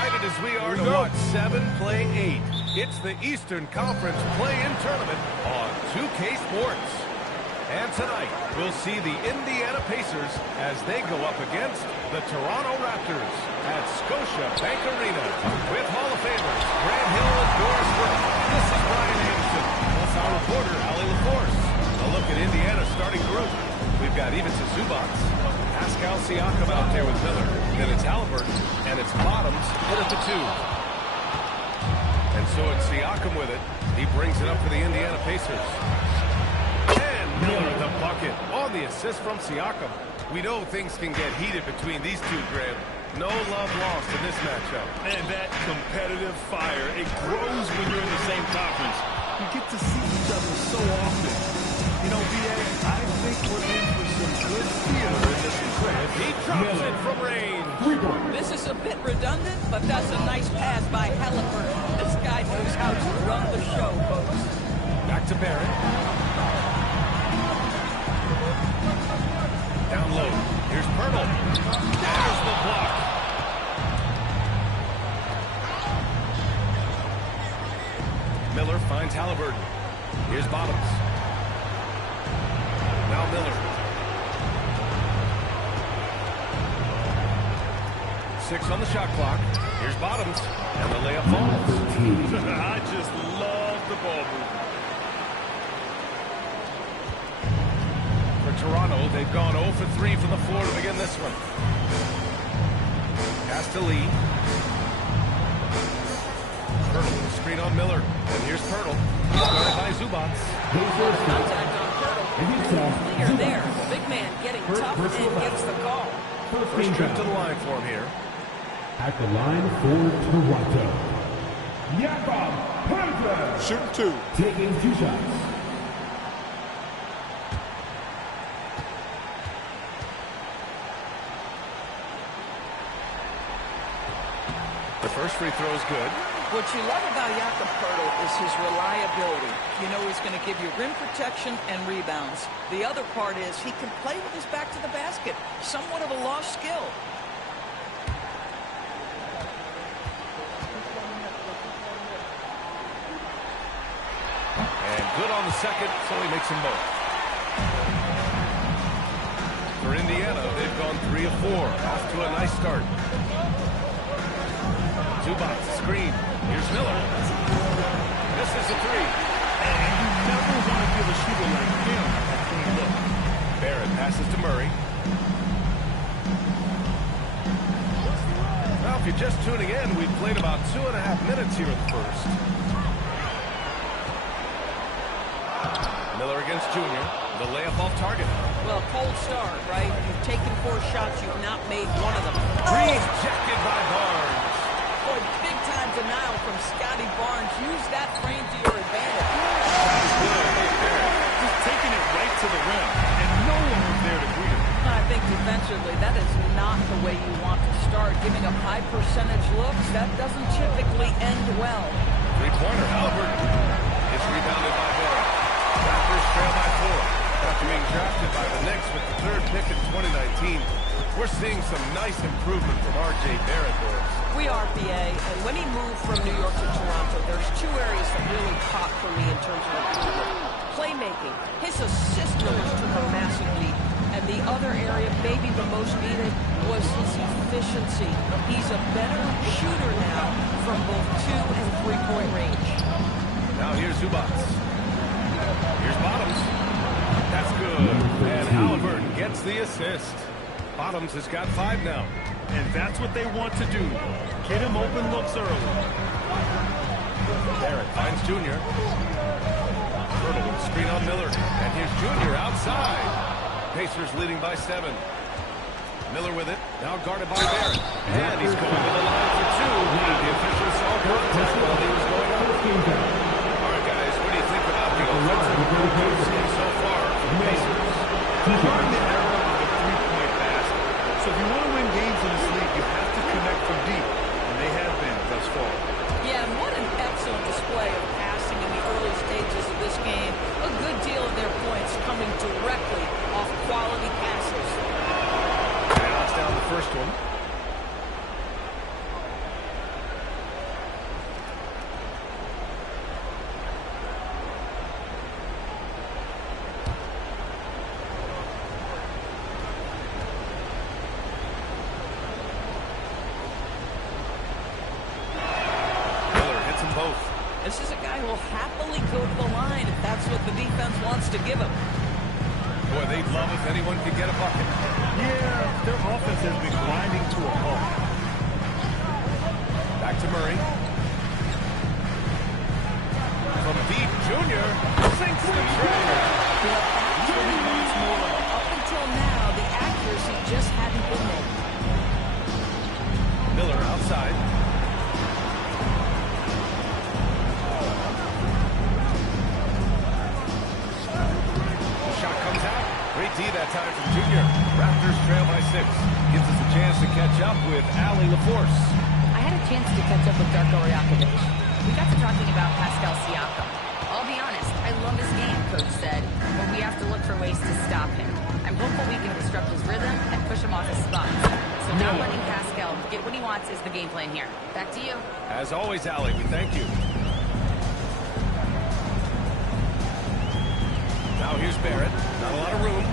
excited as we are to watch 7 play 8. It's the Eastern Conference play-in tournament on 2K Sports. And tonight, we'll see the Indiana Pacers as they go up against the Toronto Raptors at Scotia Bank Arena. With Hall of Famers Grant Hill and Doris Burke, this is Brian Anderson, plus our reporter, Ali LaForce. A look at Indiana's starting group. We've got Ivica Zubac, Pascal Siakam out there with Miller. Then it's Haliburton, and it's Bottoms in at the 2. And so it's Siakam with it. He brings it up for the Indiana Pacers. Miller the bucket on the assist from Siakam. We know things can get heated between these two, Grant. No love lost in this matchup. And that competitive fire, it grows when you're in the same conference. You get to see each other so often. You know, B.A., I think we're in for some good theater in this stretch. He drops it from range. This is a bit redundant, but that's a nice pass by Haliburton. This guy knows how to run the show, folks. Back to Barrett. Down low. Here's Pirtle. There's the block. Miller finds Haliburton. Here's Bottoms. Now Miller. 6 on the shot clock. Here's Bottoms. And the layup falls. I just love the ball movement. Toronto, they've gone 0 for 3 from the floor to begin this one. Pass to Lee. Pirtle with a screen on Miller. And here's Pirtle. Guarded by Zubac. Contact on Pirtle. Clear there. Big man getting tough and gets the call. First trip to the line for him here. At the line for Toronto, Jakob Poeltl. Shoot 2. Taking 2 shots. The first free throw is good. What you love about Jakob Poeltl is his reliability. You know he's going to give you rim protection and rebounds. The other part is he can play with his back to the basket. Somewhat of a lost skill. And good on the second, so he makes them both. For Indiana, they've gone 3 of 4. Off to a nice start. Zubac, screen. Here's Miller. This is a 3. And you never want to give a shooter like him a clean look. Barrett passes to Murray. Now, if you're just tuning in, we've played about 2.5 minutes here in the first. Miller against Junior. The layup off target. Well, cold start, right? You've taken 4 shots. You've not made one of them. Rejected by Barnes. Boy, big-time denial from Scotty Barnes. Use that frame to your advantage. Just taking it right to the rim, and no one was there to greet him. I think defensively, that is not the way you want to start. Giving up high-percentage looks, that doesn't typically end well. Three-pointer, Haliburton. It's rebounded by Barrett. Raptors trail by 4. After being drafted by the Knicks with the 3rd pick in 2019, we're seeing some nice improvement from R.J. Barrett, boys. We are, BA, and when he moved from New York to Toronto, there's 2 areas that really pop for me in terms of improvement. Playmaking. His assist numbers took a massive leap. And the other area, maybe the most needed, was his efficiency. He's a better shooter now from both 2 and 3-point range. Now here's Zubac. Here's Bottoms. That's good. And Haliburton gets the assist. Bottoms has got 5 now. And that's what they want to do. Get him open looks early. Barrett finds Junior. Pirtle with a screen on Miller. And here's Junior outside. Pacers leading by 7. Miller with it. Now guarded by Barrett. And he's going to the line for 2. The officials saw contest while he was going up. All right, guys, what do you think about the offensive approach we've seen so far from the Pacers? Learn the era of the 3-point basket. So if you want to win games in this league, you have to connect from deep. And they have been thus far. Yeah, and what an excellent display of passing in the early stages of this game. A good deal of their points coming directly off quality passes. Knocks down the first one. This is a guy who will happily go to the line if that's what the defense wants to give him. Boy, they'd love if anyone could get a bucket. Yeah, their offense has been grinding to a halt. Back to Murray. From deep, Junior sinks the tray. That's what he wants more of. Up until now, the accuracy just hadn't been there. Miller outside. The shot comes out. Great D that time from Junior. Raptors trail by 6. Gives us a chance to catch up with Allie LaForce. I had a chance to catch up with Darko Rajakovic. We got to talking about Pascal Siakam. I'll be honest, I love his game, Coach said, but we have to look for ways to stop him. I'm hopeful we can disrupt his rhythm and push him off his spots. So not letting Pascal get what he wants is the game plan here. Back to you. As always, Allie, we thank you. Now here's Barrett. Not a lot of room.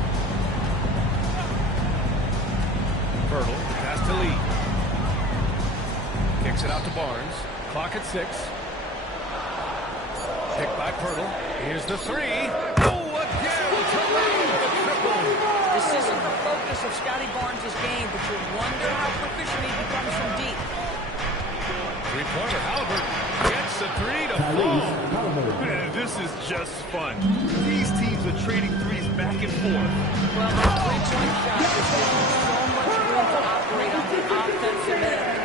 Pirtle, pass to Lee. Kicks it out to Barnes. Clock at 6. Picked by Pirtle. Here's the 3. Oh, again! Terrain with a triple. This isn't the focus of Scotty Barnes' game, but you wonder how proficient he becomes from deep. Three-pointer. Halliburton gets the 3 to fall. Man, this is just fun. These teams are trading threes back and forth. Well, the three-point shot is giving so much room to operate on the offensive end.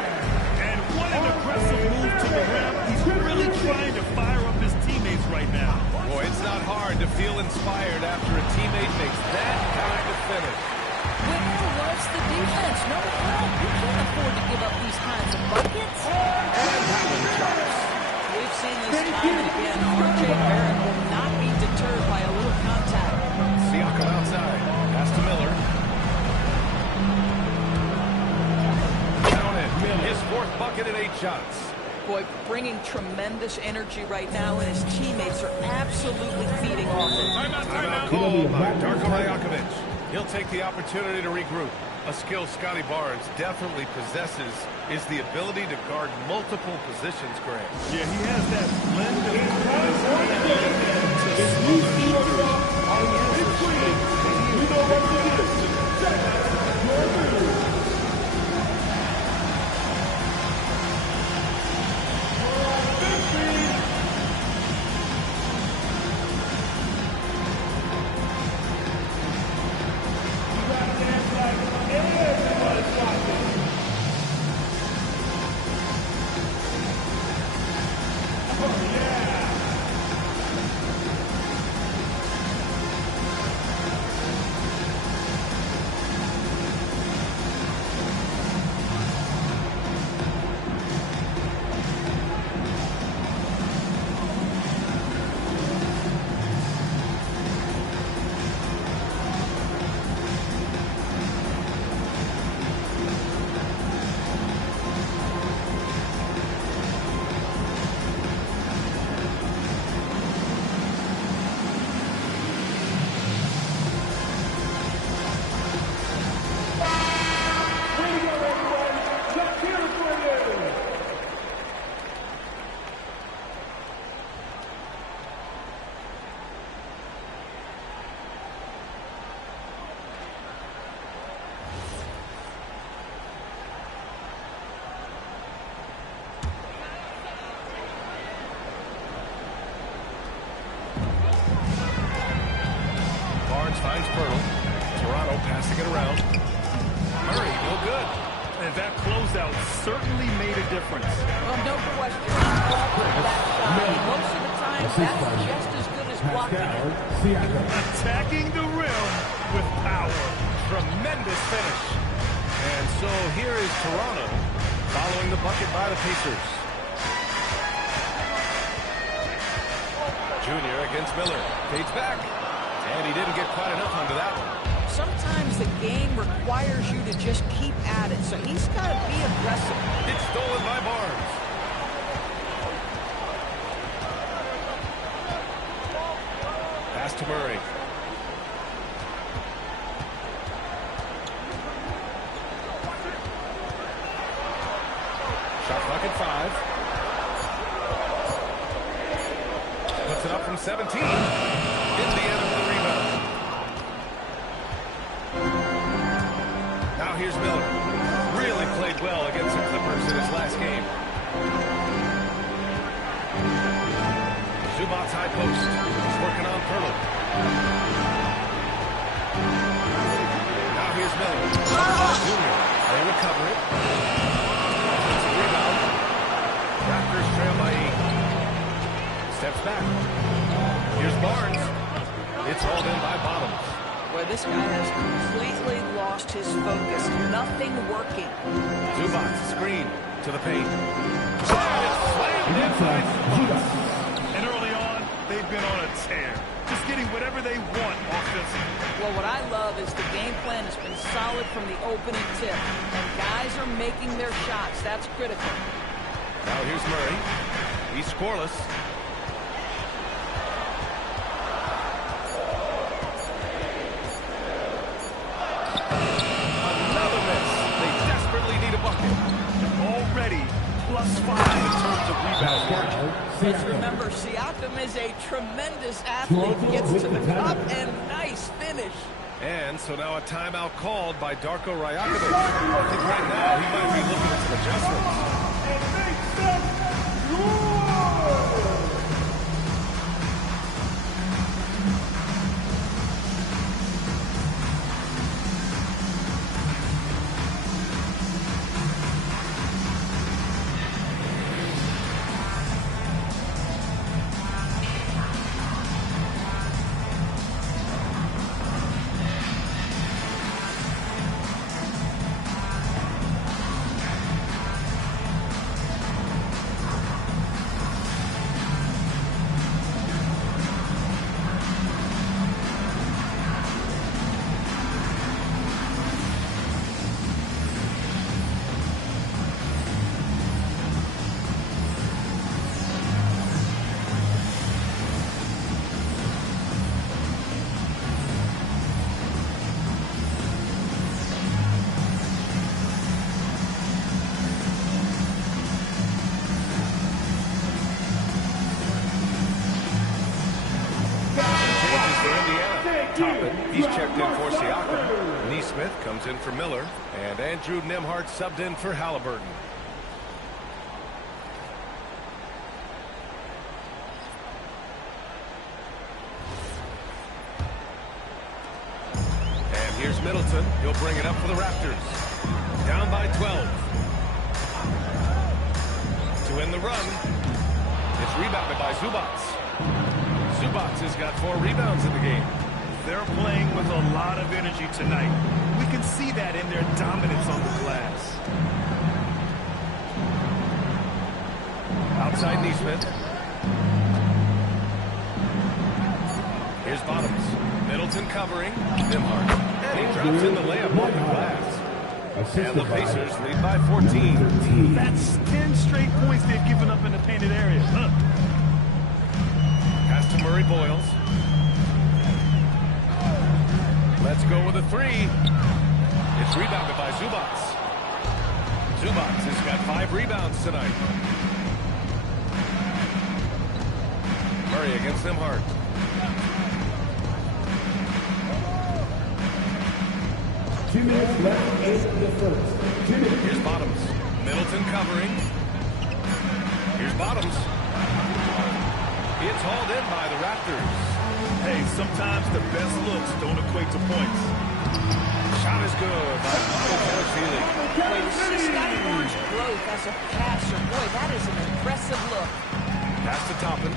And what an aggressive move to the rim. He's really trying to fire up his teammates right now. Boy, it's not hard to feel inspired after a teammate makes that kind of finish. Where was the defense? No help. You can't afford to give up these kinds of buckets. And Allen drops. We've seen this time and again. R.J. Barrett will not be deterred by a little contact. Siakam outside. Pass to Miller. Count it. His 4th bucket in 8 shots. Boy, bringing tremendous energy right now, and his teammates are absolutely feeding off it. Timeout called by Darko Rajakovic. He'll take the opportunity to regroup. A skill Scotty Barnes definitely possesses is the ability to guard multiple positions, Grant. Yeah, he has that blend Finds Pirtle. Toronto passing it around. Murray, no good. And that closeout certainly made a difference. Well, no question. That shot. Most of the time, that's just as good as blocking it. Attacking the rim with power. Tremendous finish. And so here is Toronto following the bucket by the Pacers. Junior against Miller. Fades back. And he didn't get quite enough under that one. Sometimes the game requires you to just keep at it, so he's got to be aggressive. It's stolen by Barnes. Pass to Murray. Shot clock at 5. from 17. Indiana with the rebound. Now here's Miller. Really played well against the Clippers in his last game. Zubac's high post. He's working on Pirtle. Now here's Miller. Junior. They recover it. It's a rebound. Raptors trail by 8. Steps back. Here's Barnes. It's hauled in by Bottoms. Boy, this guy has completely lost his focus. Nothing working. Zubac, screen to the paint. It's slammed in by Zubac. And early on, they've been on a tear. Just getting whatever they want offensively. Well, what I love is the game plan has been solid from the opening tip. And guys are making their shots. That's critical. Now here's Murray. He's scoreless. Another miss. They desperately need a bucket. Already +5 in terms of rebound. Let's remember, Siakam is a tremendous athlete. Gets to the cup and nice finish. And so now a timeout called by Darko Rajakovic. I think right now he might be looking at some adjustments. He's checked in for Siakam. Nesmith comes in for Miller. And Andrew Nembhard subbed in for Halliburton. And here's Middleton. He'll bring it up for the Raptors. Down by 12. To end the run. It's rebounded by Zubac. Zubac has got 4 rebounds in the game. They're playing with a lot of energy tonight. We can see that in their dominance on the glass. Outside Nesmith. Here's Bottoms. Middleton covering. Nembhard. And he drops in the layup on the glass. And the Pacers lead by 14. That's 10 straight points they've given up in the painted area. Pass to Murray Boyles. Let's go with a 3. It's rebounded by Zubac. Zubac has got 5 rebounds tonight. Murray against Nembhard. Two minutes left in the first. Here's Bottoms. Middleton covering. Here's Bottoms. It's hauled in by the Raptors. Hey, sometimes the best looks don't equate to points. Shot is good by Bottoms. Boy, to see Scotty Barnes' growth as a passer, boy, that is an impressive look. Pass to Toppin.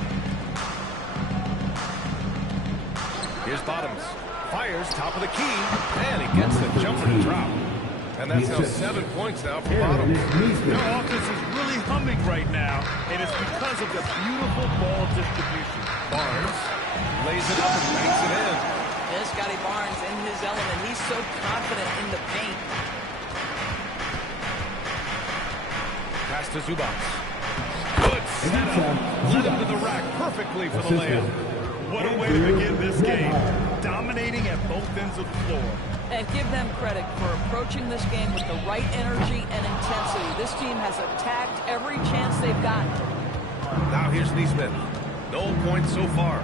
Here's Bottoms. Fires, top of the key, and he gets the jumper to drop. And that's now 7 points now for Bottoms. Their offense is really humming right now, and it's because of the beautiful ball distribution. Barnes lays it up and banks it in. There's Scotty Barnes in his element. He's so confident in the paint. Pass to Zubac. Good setup. Led him to the rack perfectly for the layup. What a way to begin this game. Dominating at both ends of the floor. And give them credit for approaching this game with the right energy and intensity. This team has attacked every chance they've gotten. Now here's Nesmith. No points so far.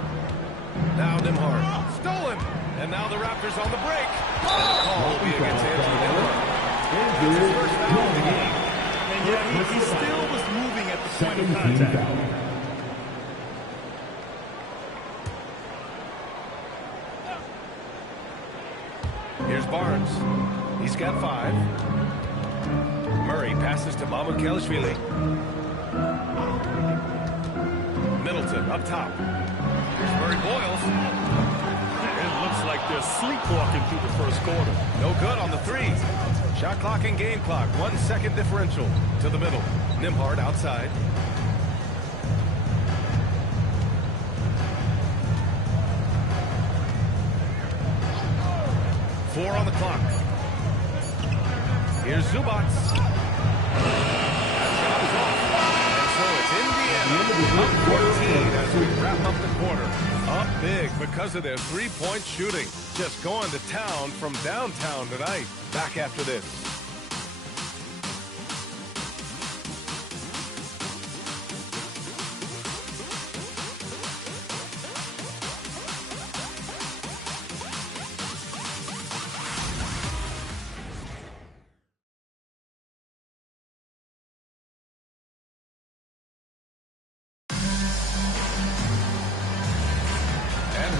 Now Nembhard. Stolen. And now the Raptors on the break. And the call will be against Andrew Nembhard. That's his first foul of the game. And yet he still was moving at the point of contact. Here's Barnes. He's got 5. Murray passes to Mamukelashvili. Middleton up top. Here's Murray Boyles. It looks like they're sleepwalking through the first quarter. No good on the 3. Shot clock and game clock. 1 second differential to the middle. Nembhard outside. Four on the clock. Here's Zubac. Shot is off. And so it's Indiana up 14 as we wrap up the quarter. Up big because of their three-point shooting. Just going to town from downtown tonight. Back after this.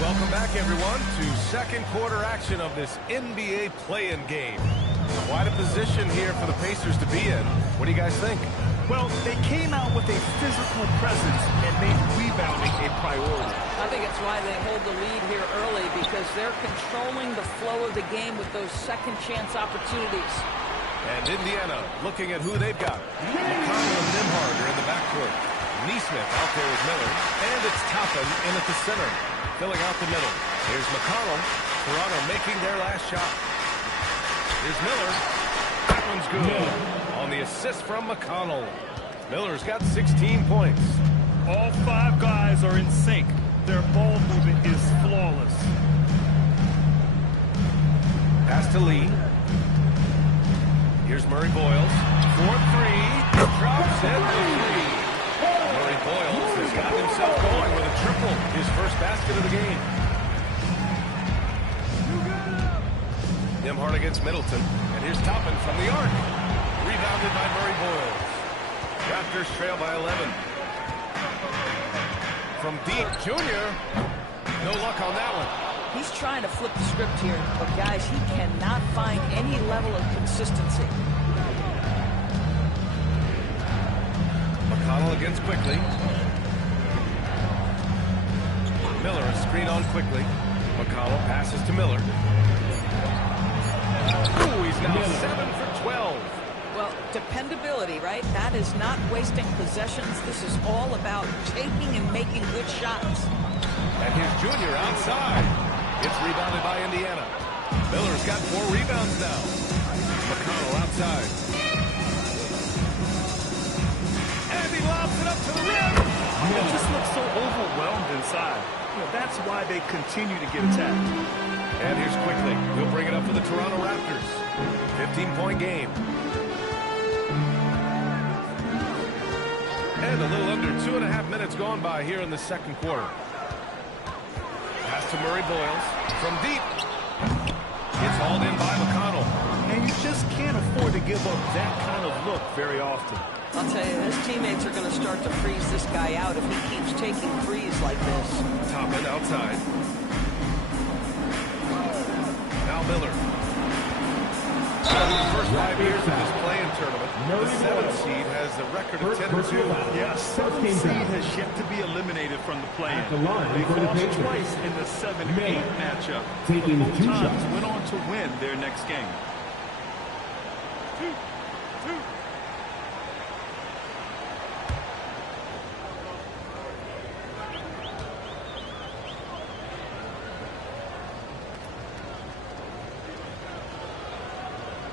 Welcome back, everyone, to second quarter action of this NBA play-in game. Quite a position here for the Pacers to be in. What do you guys think? Well, they came out with a physical presence and made rebounding a priority. I think it's why they hold the lead here early, because they're controlling the flow of the game with those second chance opportunities. And Indiana looking at who they've got. McConnell and Nembhard are in the backcourt. Neesmith out there with Miller. And it's Toppin in at the center. Filling out the middle. Here's McConnell. Toronto making their last shot. Here's Miller. That one's good. On the assist from McConnell. Miller's got 16 points. All 5 guys are in sync. Their ball movement is flawless. Pass to Lee. Here's Murray Boyles. 4-3. Drops it. Murray Boyles has got himself going with a triple. His first basket of the game. Nembhard against Middleton. And here's Toppin from the arc. Rebounded by Murray Boyles. Raptors trail by 11. From deep, Junior. No luck on that one. He's trying to flip the script here, but guys, he cannot find any level of consistency. McConnell against Quickly. Miller a screen on Quickly. McConnell passes to Miller. Ooh, he's now 7 for 12. Well, dependability, right? That is not wasting possessions. This is all about taking and making good shots. And here's Junior outside. It's rebounded by Indiana. Miller's got 4 rebounds now. McConnell outside. And he lobs it up to the rim. It just looks so overwhelmed inside. That's why they continue to get attacked. And here's Quickly. He'll bring it up for the Toronto Raptors. 15-point game. And a little under 2.5 minutes gone by here in the second quarter. Pass to Murray Boyles from deep. It's hauled in by McConnell. And you just can't afford to give up that kind of look very often. I'll tell you, his teammates are going to start to freeze this guy out if he keeps taking threes like this. Toppin outside. Now Miller. The first 5 years of this play-in tournament, the 7th seed has the record of 10-2. Yeah, 7th seed has yet to be eliminated from the play-in. They've lost twice in the 7-8 matchup. Taking Both 2 times shots. went on to win their next game.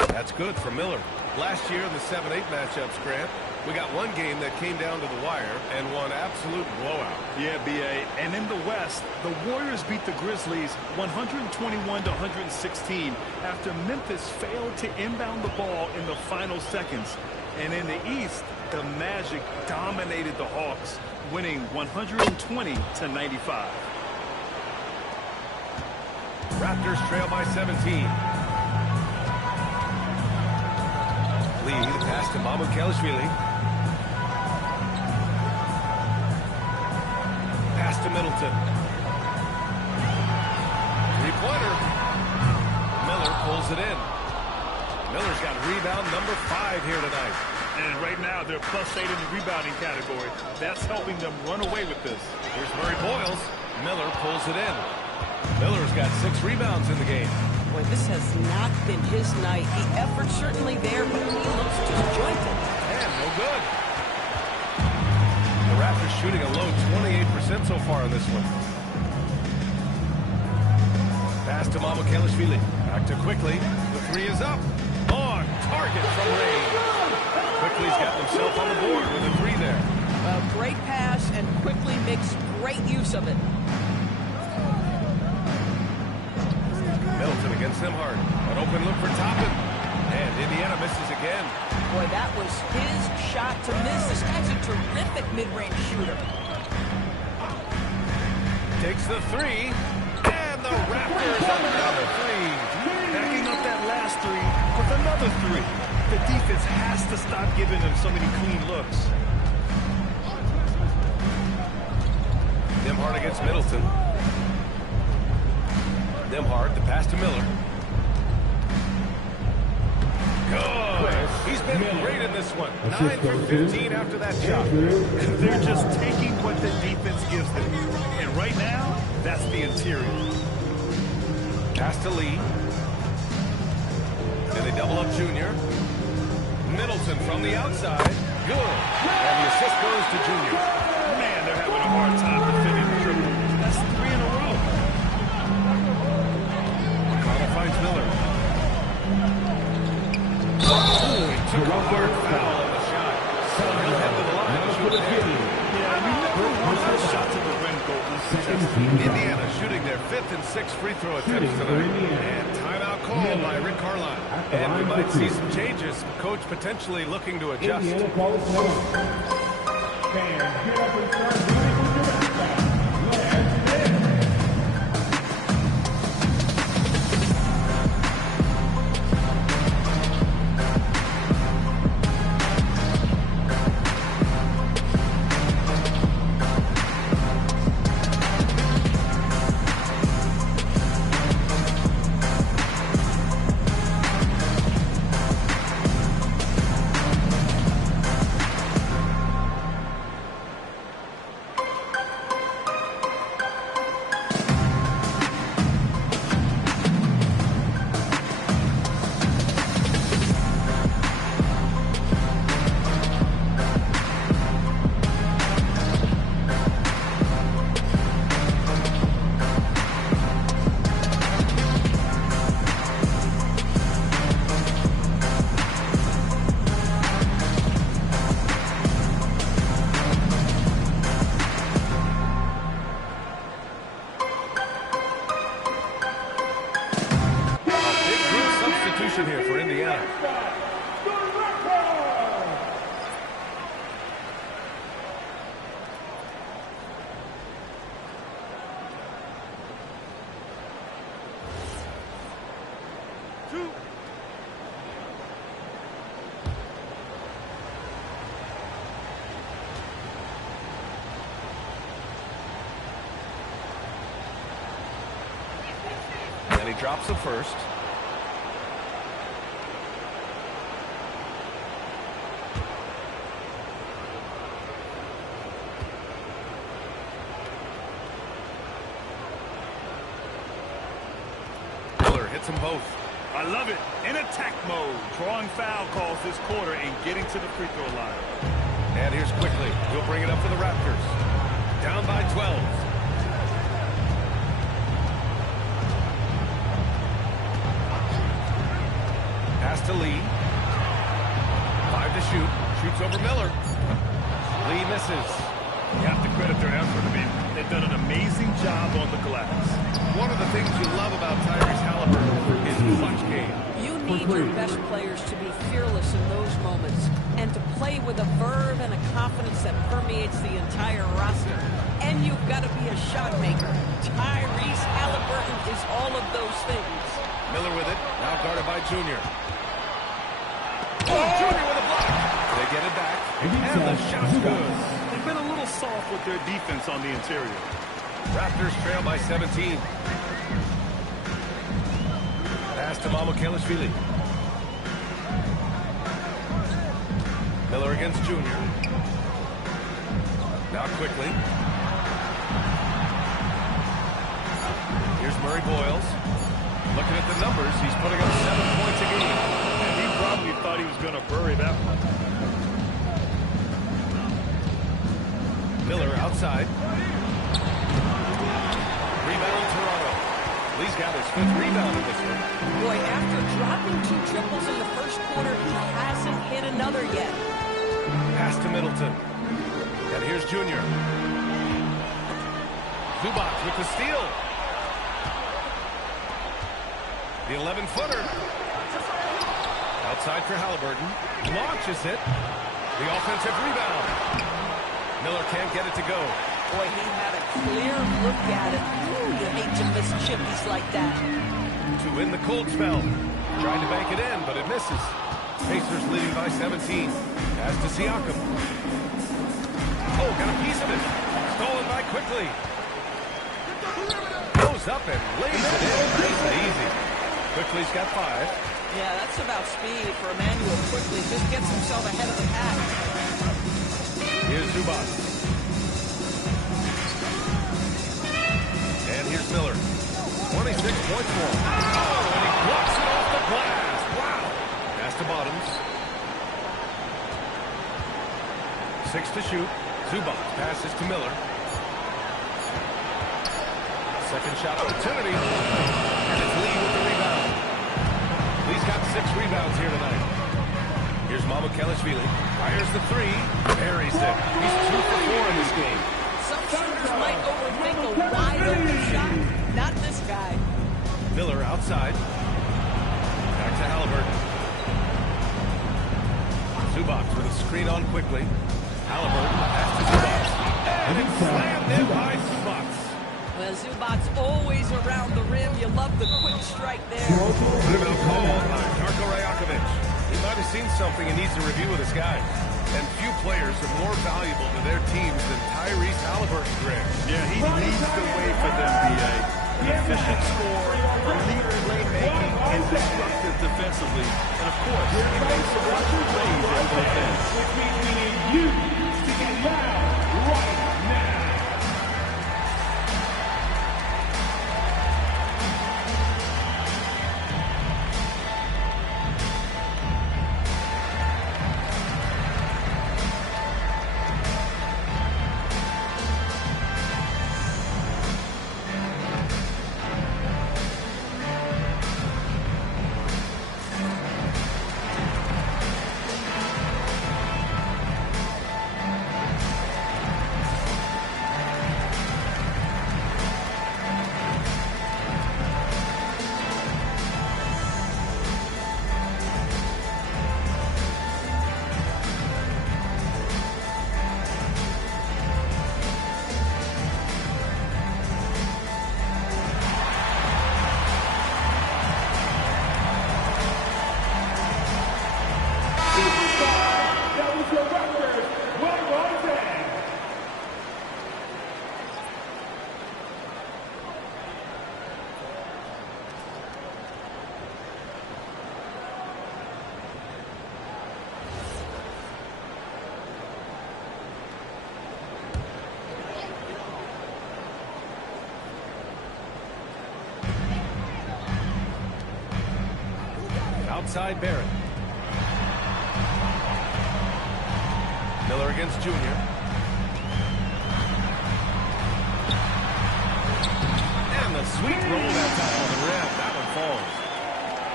That's good for Miller. Last year in the 7-8 matchups, Grant, we got one game that came down to the wire and one absolute blowout. Yeah, B.A. And in the West, the Warriors beat the Grizzlies 121-116 after Memphis failed to inbound the ball in the final seconds. And in the East, the Magic dominated the Hawks, winning 120-95. Raptors trail by 17. Lee, the pass to Mamukelashvili. Pass to Middleton. Three-pointer. Miller pulls it in. Miller's got rebound number 5 here tonight. And right now, they're +8 in the rebounding category. That's helping them run away with this. Here's Murray Boyles. Miller pulls it in. Miller's got 6 rebounds in the game. Boy, this has not been his night. The effort's certainly there, but he looks disjointed. And no good. The Raptors shooting a low 28% so far in this one. Pass to Mamukelashvili. Back to Quickly. The 3 is up. On target from range. Quickly's got himself on the board with a 3 there. A great pass, and Quickly makes great use of it. Middleton against Nembhard. An open look for Toppin. And Indiana misses again. Boy, that was his shot to miss. This guy's a terrific mid-range shooter. Takes the 3. And the Raptors another 3. Backing up that last 3 with another 3. The defense has to stop giving them so many clean looks. Nembhard against Middleton. Nembhard, the pass to Miller. Good. He's been great in this one. 9 for 15 after that shot. They're just taking what the defense gives them. And right now, that's the interior. Pass to Lee. Then they double up Junior. Middleton from the outside. Good. And the assist goes to Junior. Man, they're having a hard time defending the triple. That's 3 in a row. McConnell finds Miller. Oh, he took a hard foul on the shot. So he'll head to the line to shoot again. Yeah, you never want those shots at the rim, Golden. Indiana shooting their 5th and 6th free throw attempts tonight. And timeout called by Rick Carlisle. And we might see some changes. Coach potentially looking to adjust. Indiana calls now. Fans, get up and start running with your backpack. Let's begin. Here for Indiana. And he drops the first. Hits them both. I love it. In attack mode. Drawing foul calls this quarter and getting to the free throw line. And here's Quickly. He'll bring it up for the Raptors. Down by 12. Pass to Lee. 5 to shoot. Shoots over Miller. Lee misses. You have to credit their effort. I mean, they've done an amazing job on the glass. One of the things you love about Tyrese Haliburton is the clutch game. You need your best players to be fearless in those moments. And and to play with a verve and a confidence that permeates the entire roster. And you've got to be a shot maker. Tyrese Halliburton is all of those things. Miller with it, now guarded by Junior. Oh, Junior with a block. They get it back, and the shot's good. They've been a little soft with their defense on the interior. Raptors trail by 17. Pass to Mamukelashvili. Miller against Junior. Now quickly. Here's Murray Boyles. Looking at the numbers, he's putting up 7 points a game. And he probably thought he was going to bury that one. Miller outside. Rebound Toronto. Lee's got his 5th rebound in this one. Boy, after dropping 2 triples in the first quarter, he hasn't hit another yet. Pass to Middleton. And here's Junior. Zubac with the steal. The 11-footer. Outside for Halliburton. Launches it. The offensive rebound. Miller can't get it to go. Boy, he had a clear look at it. Ooh, you hate to miss chippies like that. To win the cold spell. Trying to bank it in, but it misses. Pacers leading by 17. Pass to Siakam. Oh, got a piece of it. Stolen by Quickly. Goes up and lays it in. Nice and easy. Quickly's got 5. Yeah, that's about speed for Emmanuel Quickly. Just gets himself ahead of the pack. Here's Zubac. And here's Miller. 26 points for him. Oh, and he blocks it off the glass. Wow. Pass to Bottoms. 6 to shoot. Zubac passes to Miller. Second shot opportunity. And it's Lee with the rebound. Lee's got 6 rebounds here tonight. Here's Mamukelashvili. Fires the 3. Buries it. He's 2 for 4 in this game. Some shooters might overthink a wide open shot. Not this guy. Miller outside. Back to Halliburton. Zubac with a screen on quickly. Halliburton pass to Zubac. And it's slammed in by Zubac. Well, Zubac's always around the rim. You love the quick strike there. Timeout called by Darko Rajakovic. He might have seen something and needs to review with his guys. And few players are more valuable to their teams than Tyrese Halliburton, Greg. Yeah, he leads the way for them, B.A. An efficient scorer, leader playmaking, and destructive defensively. And of course, he makes some lucky plays on defense. Which means we need you to get loud right now. Outside Barrett. Miller against Junior. And the sweet roll that time on the rim. That one falls.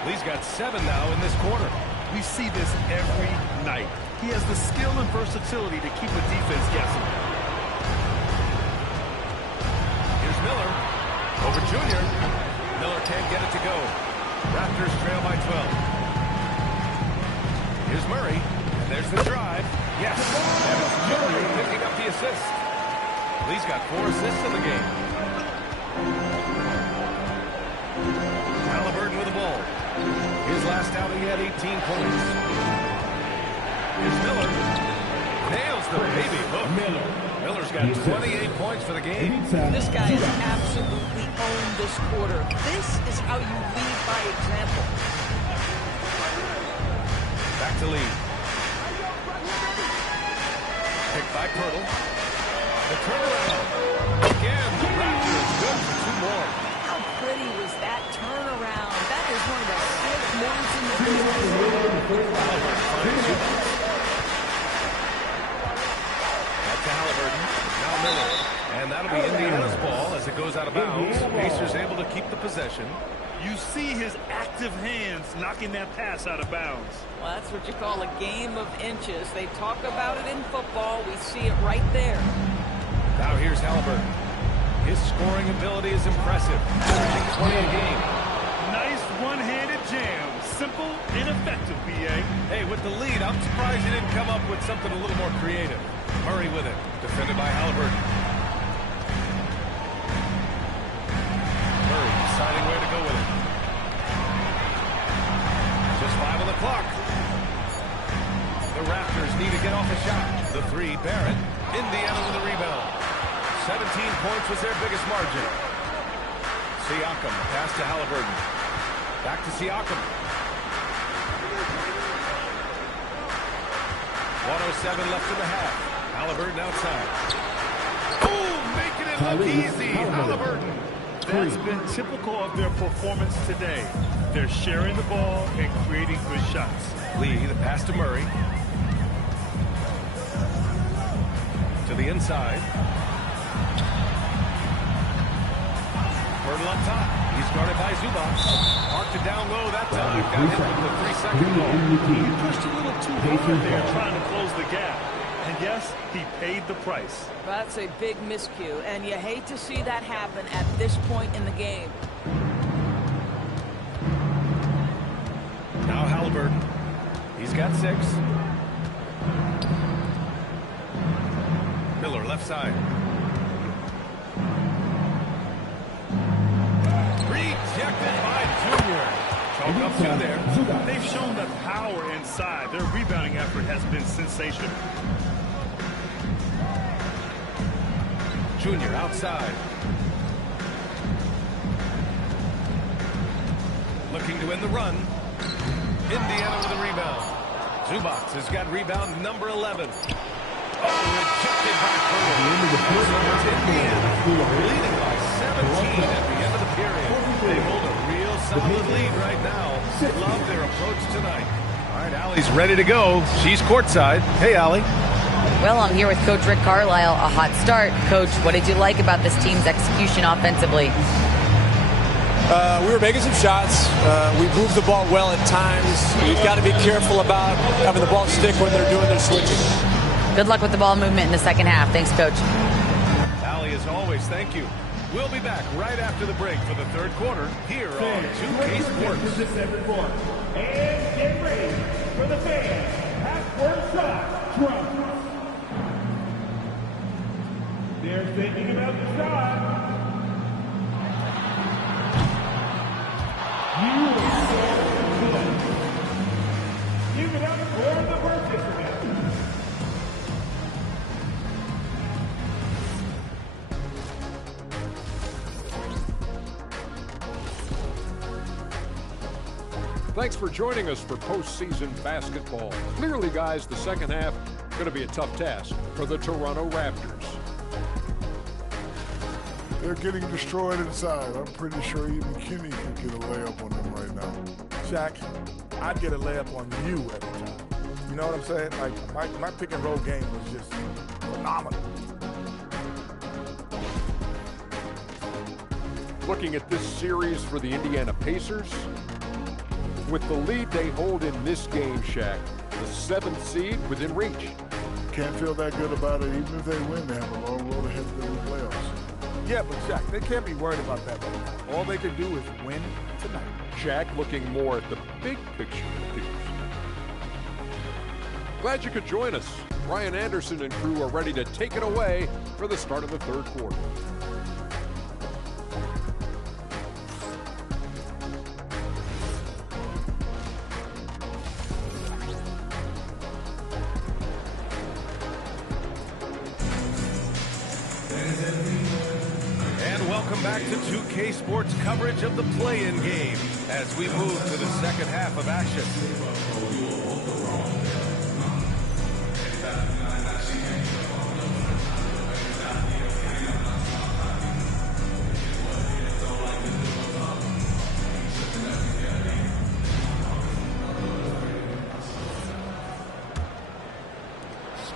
Lee's got 7 now in this quarter. We see this every night. He has the skill and versatility to keep a defense guessing. Here's Miller. Over Junior. Miller can't get it to go. Raptors trail by 12. Here's Murray. And there's the drive. Yes, Evans Jr. picking up the assist. He's got 4 assists in the game. Halliburton with the ball. His last outing, he had 18 points. Here's Miller. Nails the baby hook. Miller's got 28 points for the game. This guy has absolutely owned this quarter. This is how you lead by example. Back to Lee. Picked by Pirtle. The turnaround. Again, the Raptors good for 2 more. How pretty was that turnaround? That is one of the slick moves in the business. Back to Halliburton. Now Miller. And that'll be Indiana's ball as it goes out of bounds. Pacers able to keep the possession. You see his active hands knocking that pass out of bounds. Well, that's what you call a game of inches. They talk about it in football. We see it right there. Now here's Halliburton. His scoring ability is impressive. Averaging 20 a game. Nice one-handed jam. Simple and effective, B.A. Hey, with the lead, I'm surprised he didn't come up with something a little more creative. Murray with it. Defended by Halliburton. Murray deciding where to go with it. Just 5 on the clock. The Raptors need to get off a shot. The 3, Barrett. Indiana with the rebound. 17 points was their biggest margin. Siakam, pass to Halliburton. Back to Siakam. 1:07 left in the half. Halliburton outside. Boom! Making it look easy. Halliburton. That's been typical of their performance today. They're sharing the ball and creating good shots. Lee, the pass to Murray. To the inside. Pirtle on top. He's guarded by Zubac. Marked it down low that time. Got hit with the 3-second ball. He pushed a little too hard there trying to close the gap. And yes, he paid the price. That's a big miscue, and you hate to see that happen at this point in the game. Now Halliburton. He's got 6. Miller left side. Rejected by Junior. Chalk up 2 there. They've shown the power inside. Their rebounding effort has been sensational. Junior outside. Looking to win the run. Indiana with a rebound. Zubac has got rebound number 11. Oh, rejected by Pirtle. Indiana leading by 17 at the end of the period. They hold a real solid lead right now. Love their approach tonight. All right, Allie's ready to go. She's courtside. Hey, Allie. Well, I'm here with Coach Rick Carlisle. A hot start. Coach, what did you like about this team's execution offensively? We were making some shots. We moved the ball well at times. We've got to be careful about having the ball stick when they're doing their switching. Good luck with the ball movement in the second half. Thanks, Coach. Allie, as always, thank you. We'll be back right after the break for the 3rd quarter here on 2K Sports. And get ready for the fans. Half-court shot. Trump. They're thinking about the shot. Give it up for the participants. Thanks for joining us for postseason basketball. Clearly, guys, the second half going to be a tough task for the Toronto Raptors. They're getting destroyed inside. I'm pretty sure even Kenny could get a layup on them right now. Shaq, I'd get a layup on you every time. You know what I'm saying? Like, my pick and roll game was just phenomenal. Looking at this series for the Indiana Pacers, with the lead they hold in this game, Shaq, the 7th seed within reach. Can't feel that good about it. Even if they win, they have a long road ahead to the playoffs. Yeah, but Shaq, they can't be worried about that right now. All they can do is win tonight. Shaq looking more at the big picture. Glad you could join us. Brian Anderson and crew are ready to take it away for the start of the third quarter. And welcome back to 2K Sports coverage of the play-in game as we move to the second half of action.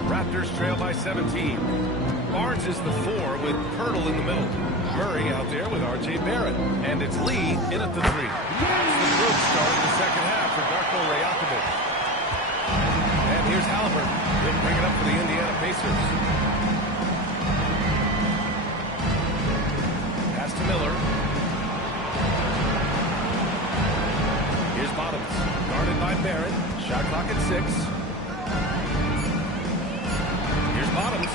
Raptors trail by 17. Barnes is the 4 with Pirtle in the middle. Murray out there with R.J. Barrett. And it's Lee in at the 3. That's the group starting the second half for Darko Rajakovic. And here's Halliburton. He'll bring it up for the Indiana Pacers. Pass to Miller. Here's Bottoms. Guarded by Barrett. Shot clock at 6. Here's Bottoms.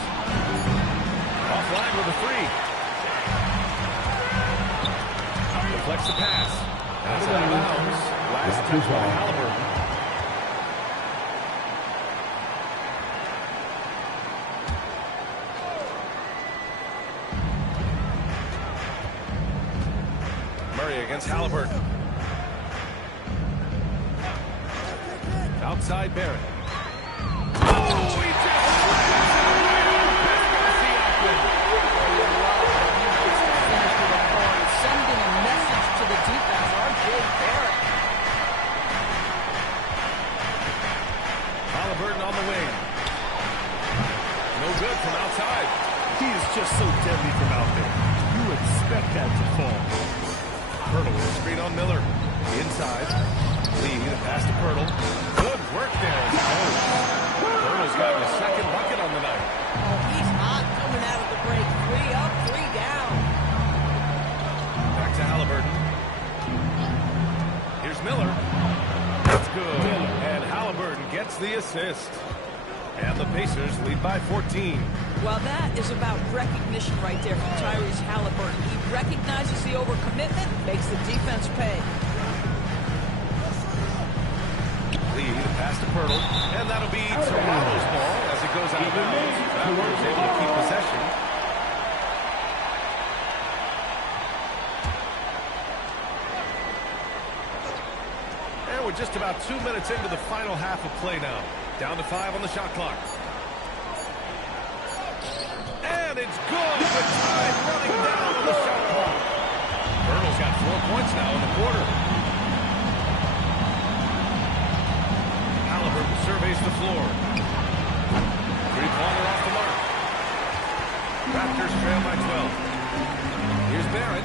Offline with a 3. Deflects the pass. That's out of bounds. Last touch by Halliburton. Murray against Halliburton. Outside Barrett. Oh, he just Sending a message to the defense, R.J. Barrett. Halliburton on the wing. No good from outside. He is just so deadly from out there. You expect that to fall. Pirtle with a screen on Miller. Inside. Lee, the pass to Pirtle. Good work there. Pirtle's got his second bucket on the night. Oh, he's hot coming out of the break. 3 up, 3 down. Back to Halliburton. Here's Miller. That's good. And Halliburton gets the assist. And the Pacers lead by 14. Well, that is about recognition right there from Tyrese Halliburton. He recognizes the overcommitment, makes the defense pay. Lee, the pass to Pirtle. And that'll be Toronto's ball as it goes out of bounds. Raptors able to keep possession. And we're just about 2 minutes into the final half of play now. Down to 5 on the shot clock. And it's good with time running down on the shot clock. Pirtle's got 4 points now in the quarter. Halliburton surveys the floor. Three-pointer off the mark. Raptors trail by 12. Here's Barrett.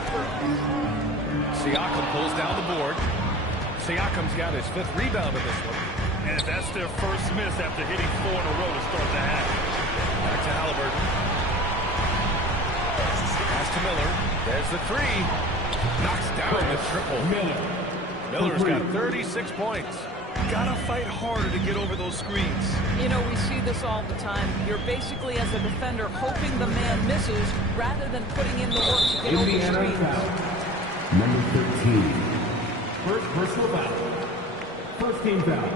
Siakam pulls down the board. Siakam's got his 5th rebound in this one. And that's their first miss after hitting 4 in a row to start the half. Back to Halliburton. Pass to Miller. There's the 3. Knocks down the triple. Miller's got 36 points. Gotta fight harder to get over those screens. You know, we see this all the time. You're basically, as a defender, hoping the man misses rather than putting in the work to get over screens. Number 13. First personal foul. First team foul.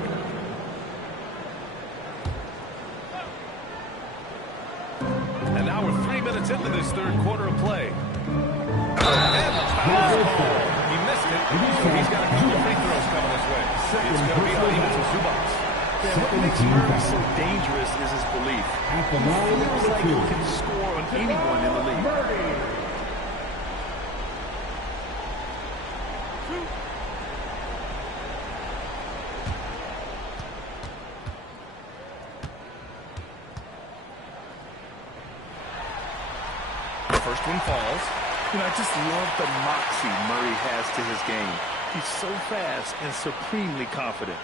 And now we're 3 minutes into this third quarter of play. And the foul ball. He missed it, so he's got a couple of free throws coming his way. It's going to be uneven to Zubac. Yeah, what makes Murray so dangerous is his belief. He feels like he can score on anyone in the league. First one falls. You know, I just love the moxie Murray has to his game. He's so fast and supremely confident.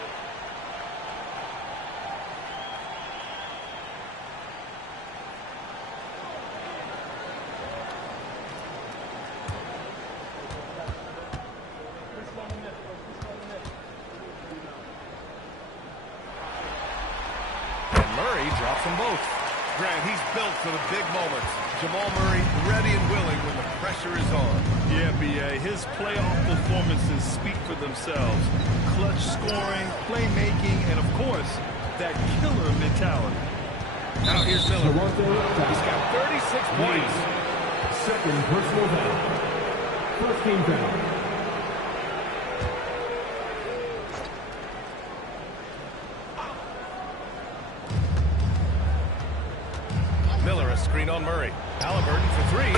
Murray drops them both. Grant, he's built for the big moments. Jamal Murray ready and willing when the pressure is on. Yeah, B.A., his playoff performances speak for themselves. Clutch scoring, playmaking, and of course, that killer mentality. Now here's Miller. He's got 36 points. Second personal foul. First team foul. Miller, a screen on Murray. Halliburton for three.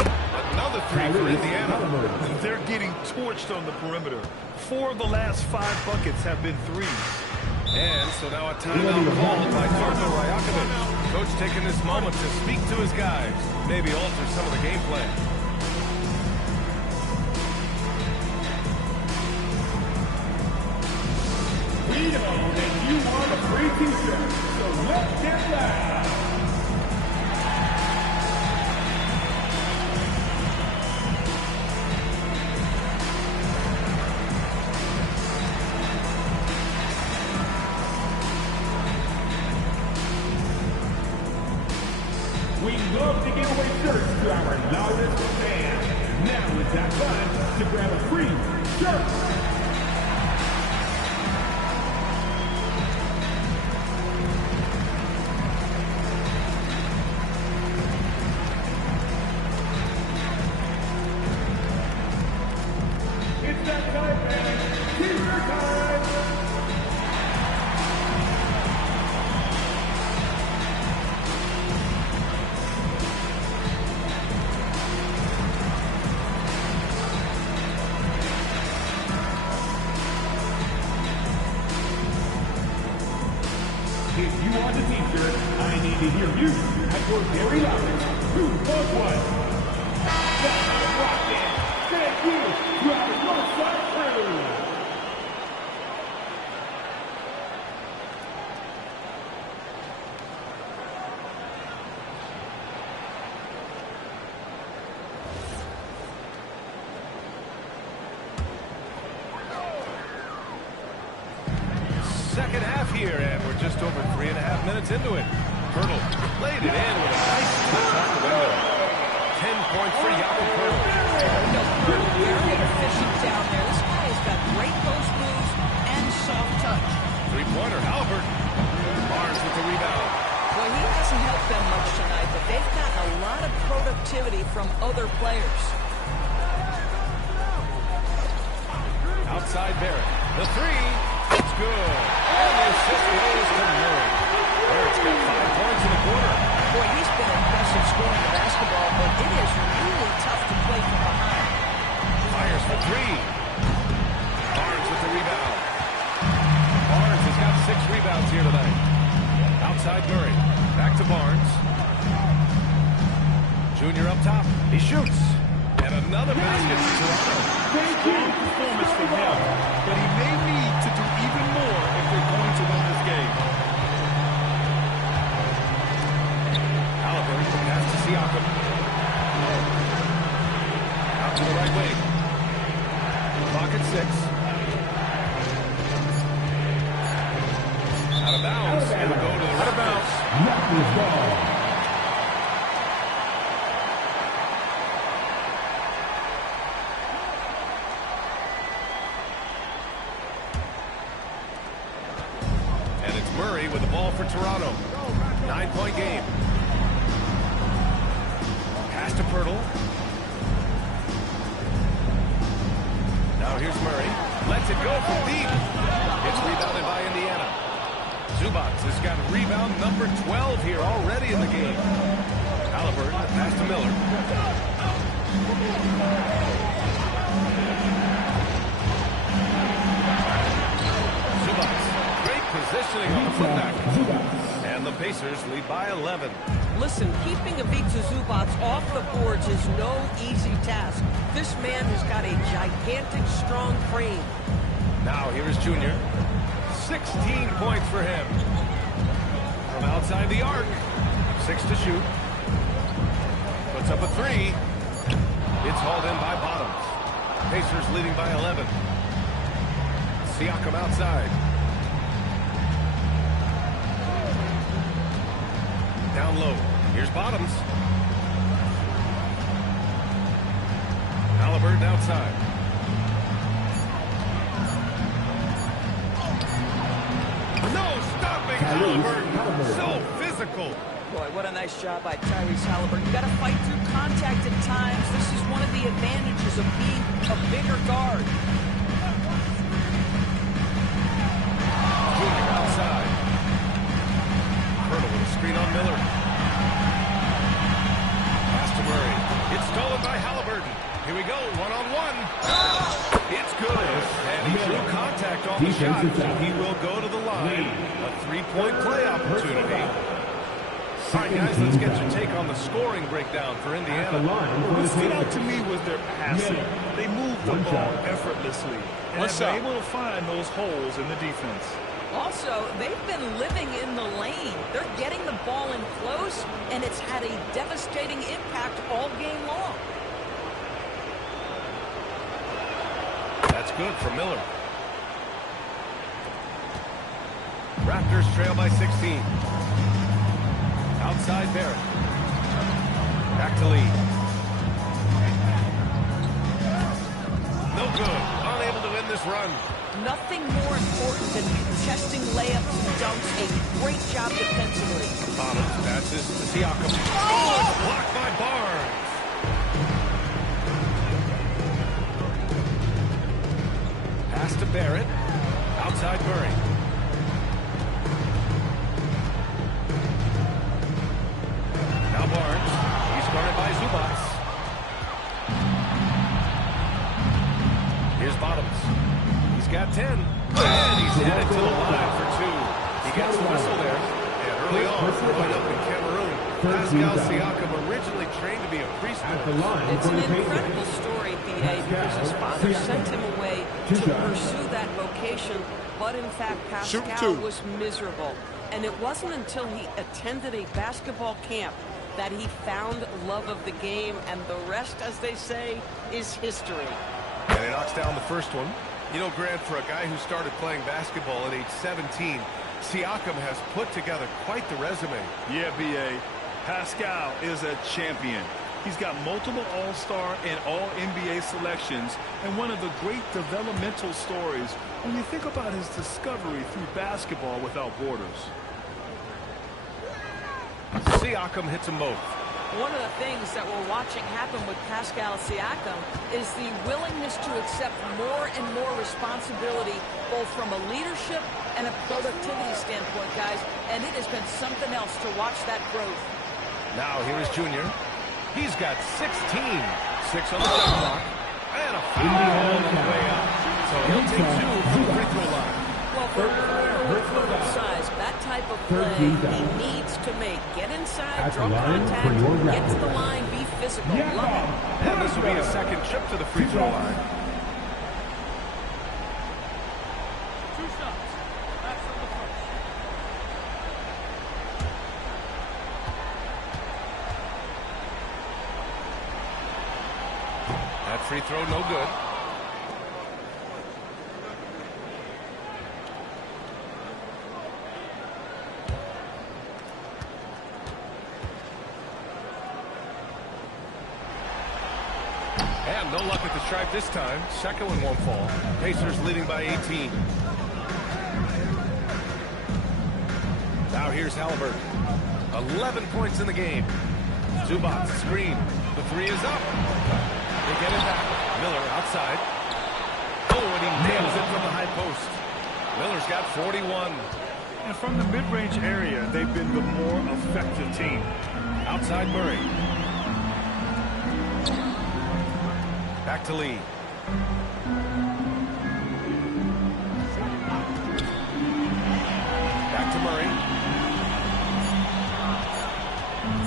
Another three for Indiana. They're getting torched on the perimeter. 4 of the last 5 buckets have been threes. And so now a timeout called by Darko Rajakovic. Coach taking this moment to speak to his guys. Maybe alter some of the game plan. We know that you want a free t-shirt, so let's get loud. We love to give away shirts to our loudest fans. Now is that time to grab a free shirt. It's that time, man. T-shirt time. If you want a t-shirt, I need to hear you at your very loudest. Who wants one? That's right, man. Thank you to our Northside crew. Second half here, and we're just over 3.5 minutes into it. Pirtle laid it in with a nice touch out the window. 10 points for Jakob Pirtle. Pirtle very efficient down there. This guy has got great post moves and soft touch. Three-pointer, Halliburton. Barnes with the rebound. Well, he hasn't helped them much tonight, but they've gotten a lot of productivity from other players. Outside Barrett. The three. It's good. And the assist goes to Murray. Barrett's got 5 points in the quarter. Boy, he's been impressive scoring the basketball, but it is really tough to play from behind. Fires for three. Barnes with the rebound. Barnes has got 6 rebounds here tonight. Outside Murray. Back to Barnes. Junior up top. He shoots. And another basket for Toronto. Strong performance from him, but he may need to do even more if they're going to win this game. Halliburton pass to Siakam. Out to the right wing. Clock at 6. Out of bounds. It'll go to the right bounce. Raptors ball. And it's Murray with the ball for Toronto. 9-point game. Pass to Pirtle. Now here's Murray. Lets it go from deep. It's rebounded by Indiana. Zubac has got rebound number 12 here already in the game. Halliburton, pass to Miller. Zubac, great positioning on the putback. And the Pacers lead by 11. Listen, keeping Ivica Zubac off the boards is no easy task. This man has got a gigantic, strong frame. Now here is Junior. 16 points for him. From outside the arc. 6 to shoot. Puts up a 3. It's hauled in by Bottoms. Pacers leading by 11. Siakam outside. down low. Here's Bottoms. Halliburton outside. No stopping Halliburton. So physical. Boy, what a nice job by Tyrese Halliburton. You got to fight through contact at times. This is one of the advantages of being a bigger guard. Junior outside. Colonel with a screen on Miller. Pass to Murray. It's stolen by Halliburton. Here we go, one-on-one. It's good. And he drew contact on the shot, so he will go to the line. A three-point play opportunity. All right, guys, let's get your take on the scoring breakdown for Indiana. What stood out to me was their passing. They moved the ball effortlessly, and have been able to find those holes in the defense. Also, they've been living in the lane. They're getting the ball in close, and it's had a devastating impact all game long. That's good for Miller. Raptors trail by 16. Outside Barrett. Back to Lee. No good. Unable to win this run. Nothing more important than contesting layups and dunks. A great job defensively. Bottoms passes to Siakam. Oh, it's blocked by Barnes. Pass to Barrett. Outside Murray. Now Barnes. He's guarded by Zubac. Here's Bottoms. He's got 10. And he's headed to the line for 2. He gets the whistle there. And early on, growing up in Cameroon, Pascal Siakam originally trained to be a priest. It's an incredible story, B.A., because his father sent him away to pursue that vocation, but in fact, Pascal was miserable. And it wasn't until he attended a basketball camp that he found love of the game, and the rest, as they say, is history. And he knocks down the first one. You know, Grant, for a guy who started playing basketball at age 17, Siakam has put together quite the resume. Yeah, B.A. Pascal is a champion. He's got multiple All-Star and All-NBA selections, and one of the great developmental stories when you think about his discovery through basketball without borders. Siakam hits them both. One of the things that we're watching happen with Pascal Siakam is the willingness to accept more and more responsibility, both from a leadership and a productivity standpoint, guys, and it has been something else to watch that growth. Now here is Junior. He's got 16. 6 on the shot clock. And a foul on the way up. So he'll take 2 from the free throw line. Well, for a player with Luka's size, that type of play he needs to make. Get inside, draw contact, get to the line, be physical. Love it. And this will be a second trip to the free throw line. 2 shots. That's from the first. That free throw, no good. And no luck at the stripe this time. Second one won't fall. Pacers leading by 18. Now here's Halliburton. 11 points in the game. Zubac screen. The 3 is up. They get it back. Miller outside. Oh, and he nails it from the high post. Miller's got 41. And from the mid-range area, they've been the more effective team. Outside Murray. Back to Lee. Back to Murray.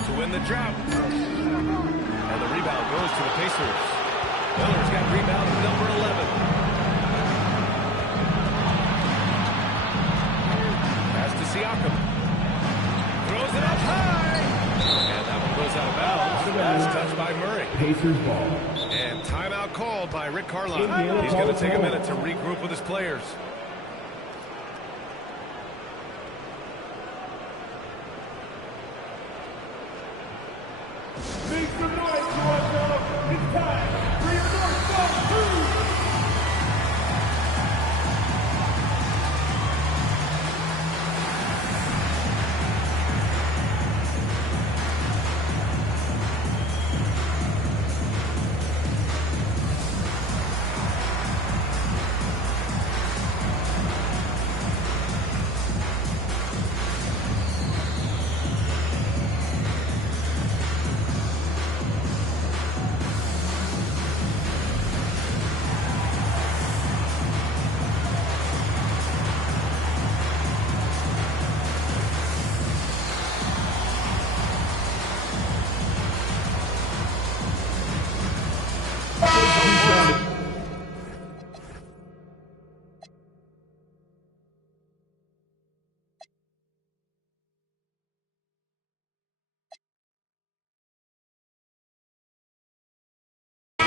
To win the drought. And the rebound goes to the Pacers. Miller's got rebound number 11. Pass to Siakam. Throws it up high. And that one goes out of bounds. That's touched by Murray. Pacers ball. And timeout called by Rick Carlisle. He's going to take a minute to regroup with his players. Make some noise, Toronto. It's time for your Northside Crew.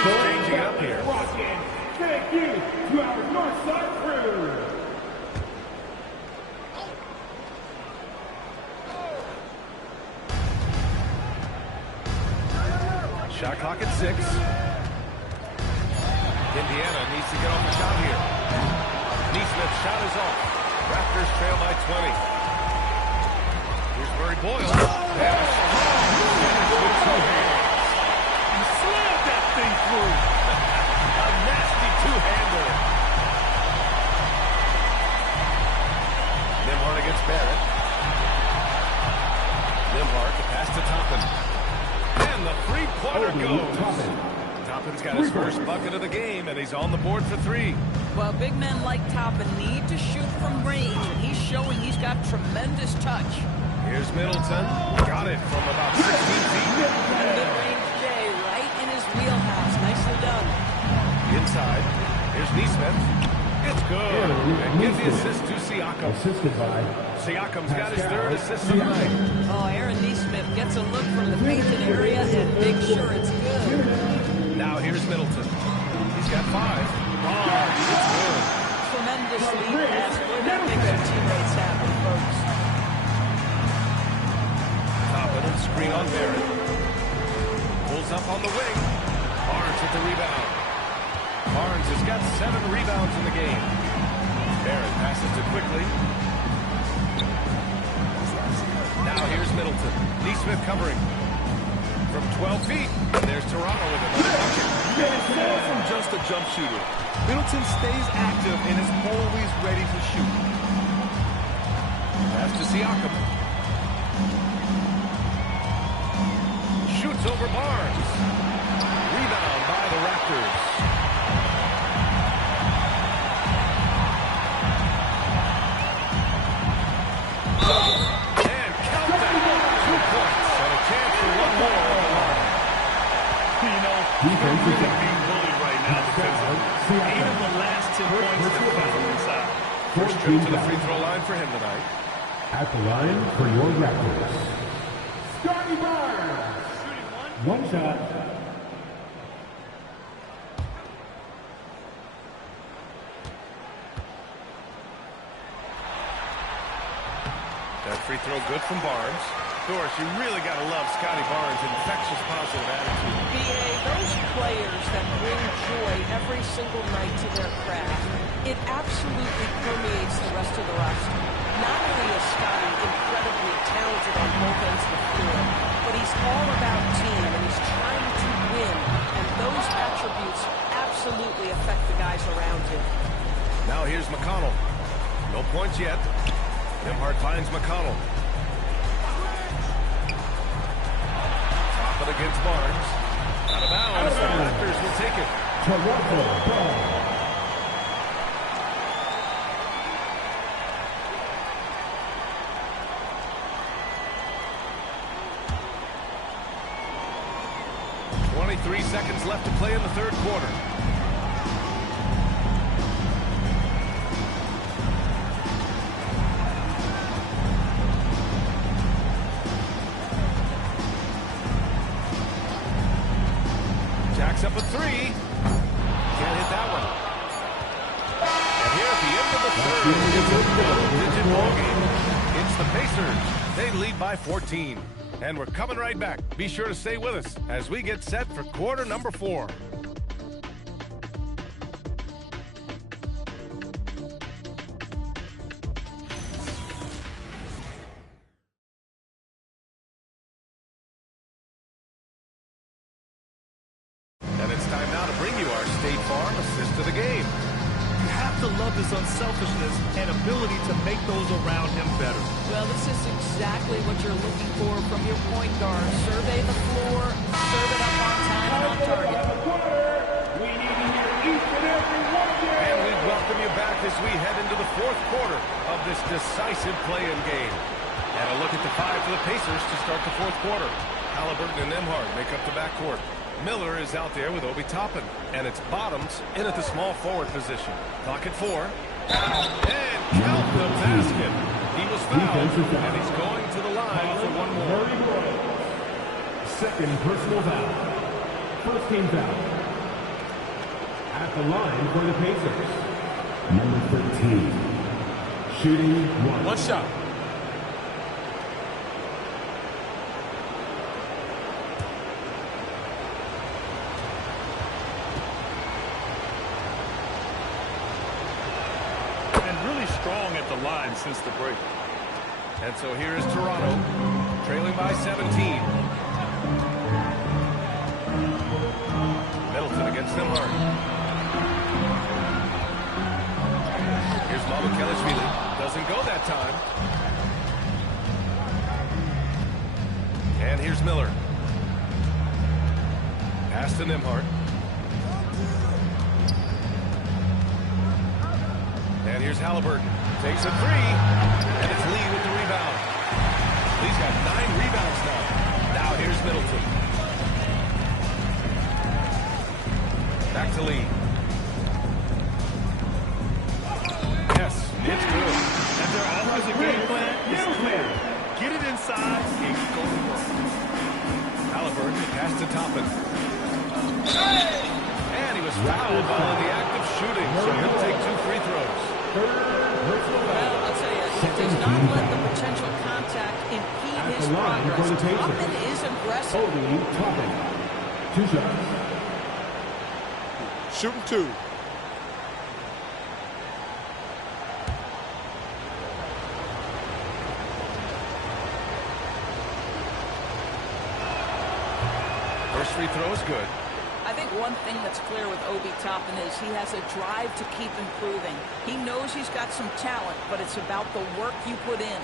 Changing it up here. Rockin'. Thank you to our Northside Crew. Shot clock at 6. Indiana needs to get off the shot here. Neesmith's shot is off. Raptors trail by 20. Here's Murray Boyle. He slammed that thing through. A nasty two-hander. Nembhard against Barrett. Nembhard, the pass to Toppin. And the three-pointer goes. Toppin's got his first bucket of the game, and he's on the board for 3. Well, big men like Toppin need to shoot from range, and he's showing he's got tremendous touch. Here's Middleton. Got it from about 16 feet. Mid-range Jay right in his wheelhouse. Nicely done. Inside. Here's Neesmith. It's good. And gives the assist to Siakam. Assisted by Siakam's got his 3rd assist of the night. Oh, Aaron Neesmith gets a look from the painted area and make sure it's good. Now here's Middleton. He's got 5. Barnes. It's good. Tremendous lead pass. Boy, that makes your teammates happy, folks. Toppin and screen on Barrett. Pulls up on the wing. Barnes with the rebound. Barnes has got 7 rebounds in the game. Barrett passes it quickly. Now here's Middleton. Neesmith covering. From 12 feet. And there's Toronto with another bucket. And it's far from just a jump shooter. Middleton stays active and is always ready to shoot. Pass to Siakam. Shoots over Barnes. Rebound by the Raptors. And count that. 2 points. And a chance for one more on the line. You know, he's really being bullied right now because 8 of the last 10 points have come from inside. First trip to the free throw line for him tonight. At the line for your Raptors, Scotty Barnes. One shot. That free throw good from Barnes. Doris, you really got to love Scotty Barnes' infectious positive attitude. BA, those players that bring joy every single night to their craft, it absolutely permeates the rest of the roster. Not only is Scotty incredibly talented on both ends of the floor, but he's all about team, and he's trying to win, and those attributes absolutely affect the guys around him. Now here's McConnell. No points yet. Nembhard finds McConnell. Top it against Barnes. Out of bounds. The Raptors will take it. Toronto ball. .23 seconds left to play in the 3rd quarter. Jacks up a 3. Can't hit that one. And here at the end of the 3rd, it's a double-digit ball game. It's the Pacers. They lead by 14. And we're coming right back. Be sure to stay with us as we get set for quarter number 4. And it's time now to bring you our State Farm assist to the game. You have to love his unselfishness and ability to make those around him better. Well, this is exactly what you're looking for from your point guard. Survey the floor, serve it up on time and on target. We need to hear each and every one of you. And we welcome you back as we head into the 4th quarter of this decisive play-in game. And a look at the 5 for the Pacers to start the 4th quarter. Halliburton and Nembhard make up the backcourt. Miller is out there with Obi Toppin. And it's Bottoms in at the small forward position. Clock at 4. And count the basket. He was fouled, and he's going to the line for one more. Murray Royals. Second personal foul. First team foul. At the line for the Pacers. Number 13. Shooting 1. One shot. Strong at the line since the break. And so here is Toronto, trailing by 17. Middleton against Nembhard. Here's Mamukelashvili. Doesn't go that time. And here's Miller. Pass to Nembhard. And here's Halliburton. Takes a 3. And it's Lee with the rebound. Lee's got 9 rebounds now. Now here's Middleton. Back to Lee. Yes, it's good. And their offensive game plan is clear. Get it inside and go to work. Halliburton pass to Toppin. And he was fouled while in the act of shooting, so he'll take 2 free throws. Well, I'll tell you, he does not let the potential contact impede his progress. Toppin is aggressive. Obi Toppin. 2 shots. Shooting 2. First free throw is good. I think one thing that's clear with Obi Toppin is he has a drive to keep improving. He knows he's got some talent, but it's about the work you put in.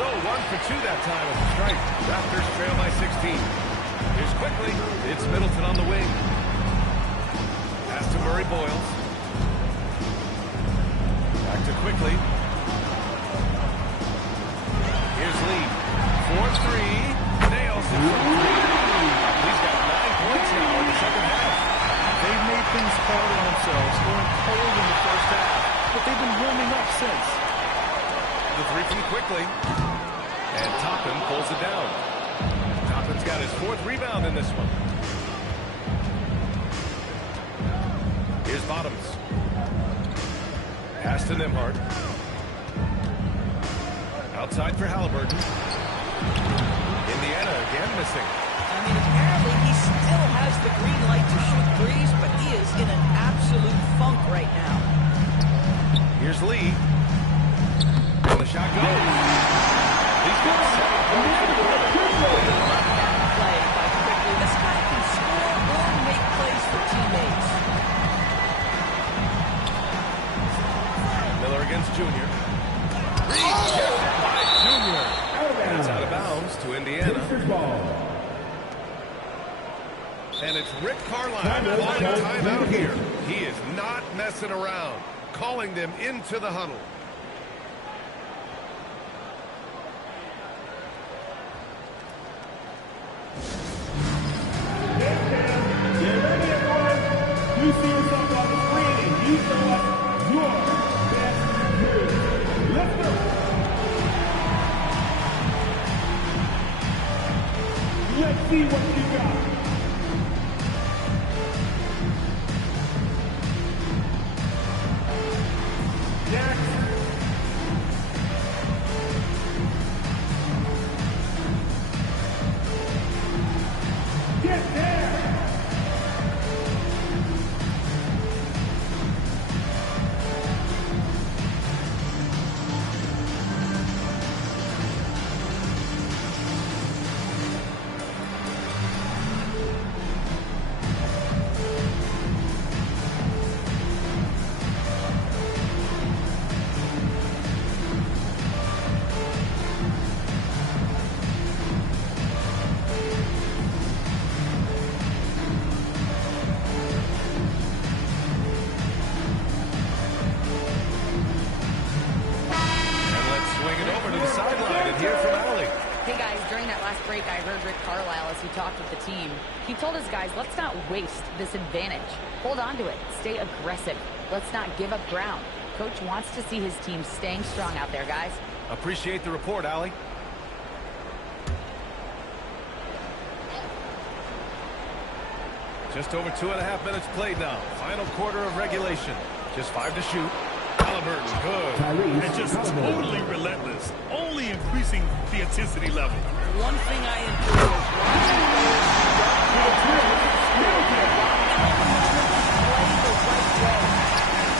So 1 for 2 that time at the strike. Raptors trail by 16. Here's quickly. It's Middleton on the wing. Pass to Murray Boyles. Back to quickly. Here's Lee. 4-3. Nails it from 3. He's got 9 points now in the second half. They've made things hard on themselves, going cold in the first half, but they've been warming up since. The 3 from quickly. And Toppin pulls it down. Toppin's got his 4th rebound in this one. Here's Bottoms. Pass to Nembhard. Outside for Halliburton. Indiana again missing. I mean, apparently he still has the green light to shoot threes, but he is in an absolute funk right now. Here's Lee. And the shot goes. He's got 7 points for the quarter. Love that play by Quickly. This guy can score or make plays for teammates. Miller against Junior. Rejected by Junior. And it's out of bounds to Indiana. And it's Rick Carlisle calling a timeout here. He is not messing around, calling them into the huddle. You see yourself on the screen and you show us your best move. Let's go. Let's see what you got. last break, I heard Rick Carlisle as he talked with the team. He told his guys, let's not waste this advantage. Hold on to it. Stay aggressive. Let's not give up ground. Coach wants to see his team staying strong out there, guys. Appreciate the report, Allie. Just over 2.5 minutes played now. Final quarter of regulation. Just 5 to shoot. Halliburton, good. And just totally relentless. Only increasing the intensity level. One thing I enjoy is watching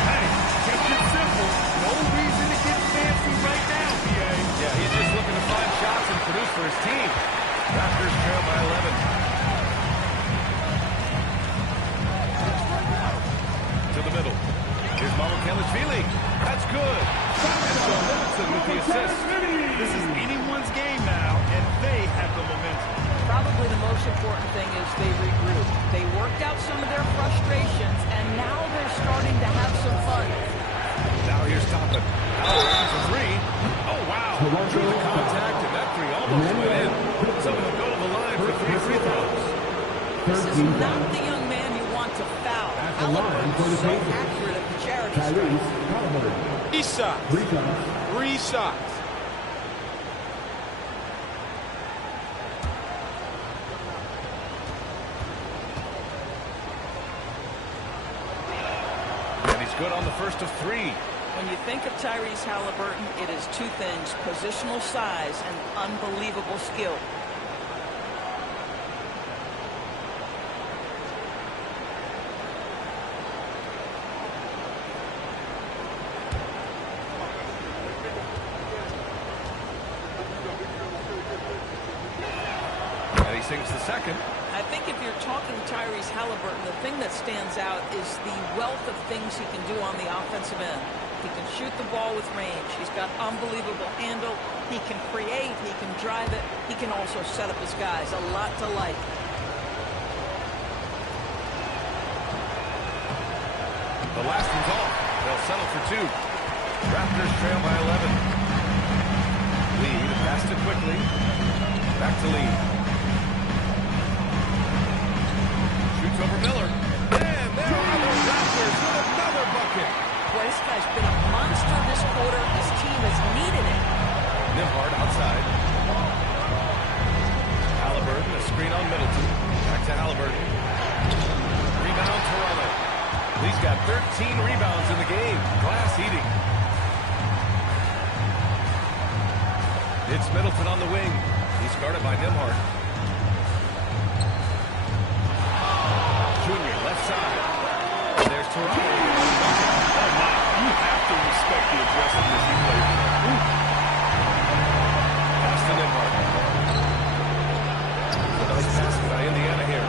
Hey, kept it simple. No reason to get fancy right now, PA. Yeah, he's just looking to find shots and produce for his team. Raptors trail by 11. To the middle. Here's Mamukelashvili. That's good. And Shawn Livingston with the assist. This is anyone's game now, and they have the momentum. Probably the most important thing is they regroup. They worked out some of their frustrations, and now they're starting to have some fun. Now here's Toppin. Halliburton for three. Oh, wow. Through the contact, and that three almost went in. So he'll go to the line for 3 free throws. This is not the young man you want to foul. Halliburton's so accurate at the charity stripe. 3 shots. 3 shots. And he's good on the first of 3. When you think of Tyrese Halliburton, it is 2 things: positional size and unbelievable skill. And he sinks the second. I think if you're talking Tyrese Halliburton, the thing that stands out is the wealth of things he can do on the offensive end. He can shoot the ball with range. He's got unbelievable handle. He can create. He can drive it. He can also set up his guys. A lot to like. The last one's off. They'll settle for 2. Raptors trail by 11. Lee passed it quickly. Back to Lee. Shoots over Miller. And there are the Raptors with another bucket. Boy, this guy's been a monster this quarter. His team has needed it. Nembhard outside. Halliburton, a screen on Middleton. Back to Halliburton. Rebound Toronto. Lee's got 13 rebounds in the game. Glass eating. It's Middleton on the wing. He's guarded by Nembhard. Junior, left side. And there's Toronto. You have to respect the aggressiveness he played. Pass to Nembhard. A nice pass by Indiana here.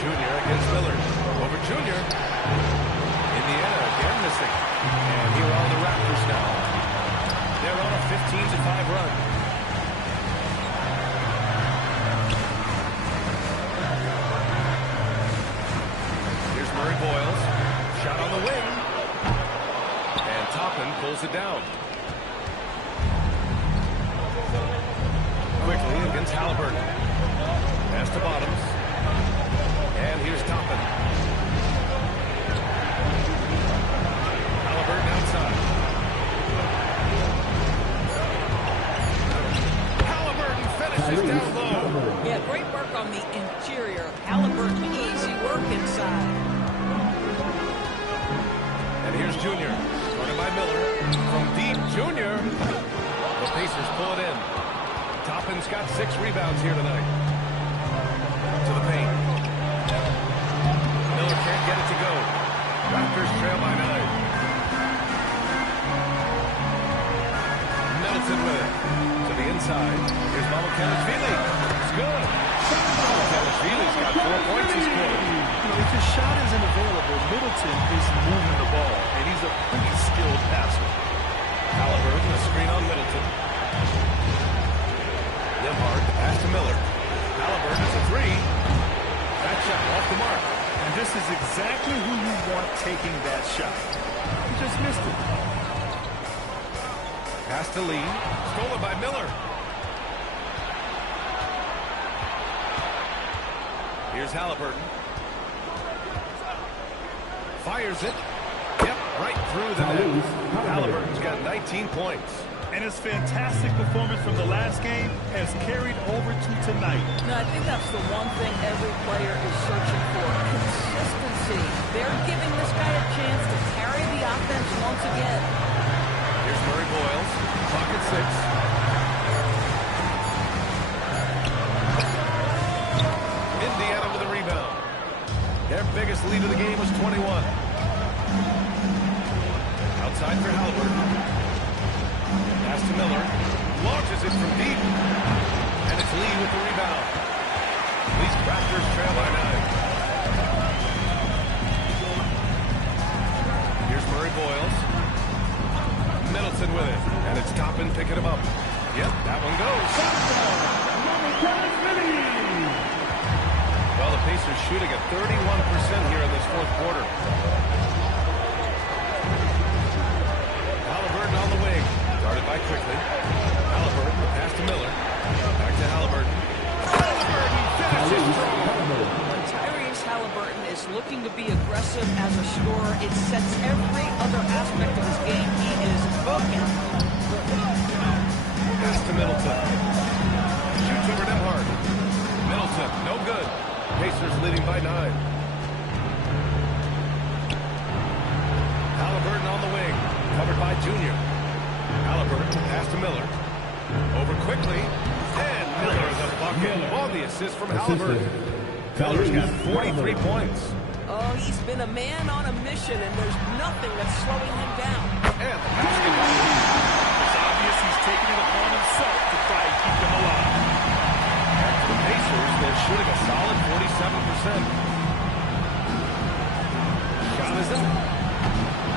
Junior against Miller. Over Junior. Indiana again missing. And here are the Raptors now. They're on a 15-5 run. Here's Murray Boyles. Shot on the wing. And Toppin pulls it down. Quickly against Halliburton. Pass to Bottoms. And here's Toppin. Halliburton outside. Halliburton finishes down low. Yeah, great work on the interior. Halliburton, easy work inside. And here's Junior. Guarded by Miller. From deep, Junior. The Pacers pull it in. Toppin's got 6 rebounds here tonight. To the paint. Miller can't get it to go. Raptors trail by 9. Middleton with it. To the inside. Here's Mamukelashvili. It's good. Mamukelashvili's got 4 points this quarter. You know, if his shot isn't available, Middleton is moving the ball, and he's a pretty skilled passer. Halliburton, a screen on Middleton. Nembhard, pass to Miller. Halliburton is a 3. That shot off the mark. And this is exactly who you want taking that shot. He just missed it. Pass to Lee. Stolen by Miller. Here's Halliburton. Fires it. Yep, right through the net. Halliburton's got 19 points. And his fantastic performance from the last game has carried over to tonight. Now, I think that's the one thing every player is searching for. Consistency. They're giving this guy a chance to carry the offense once again. Here's Murray Boyles. Clock at 6. Indiana with a rebound. Their biggest lead of the game was 21. Outside for Halliburton. Pass to Miller. Launches it from deep. And it's Lee with the rebound. These Raptors trail by 9. Here's Murray Boyles. Middleton with it. And it's Toppin picking him up. Yep, that one goes. Well, the Pacers shooting at 31% here in this fourth quarter. Halliburton on the wing. Guarded by Quickly. Halliburton, pass to Miller. Back to Halliburton. Halliburton finishes strong. When Tyrese Halliburton is looking to be aggressive as a scorer, it sets every other aspect of his game. He is focused. Pass to Middleton. Shoots over Nembhard. Middleton, no good. Pacers leading by 9. Halliburton on the wing. Covered by Junior. Halliburton, pass to Miller. Over Quickly. And Miller the bucket on the assist from Halliburton. Miller's got 43 points. Oh, he's been a man on a mission, and there's nothing that's slowing him down. And the basketball. It's obvious he's taking it upon himself to try and keep them alive. And for the Pacers, they're shooting a solid 47%. Shot is in.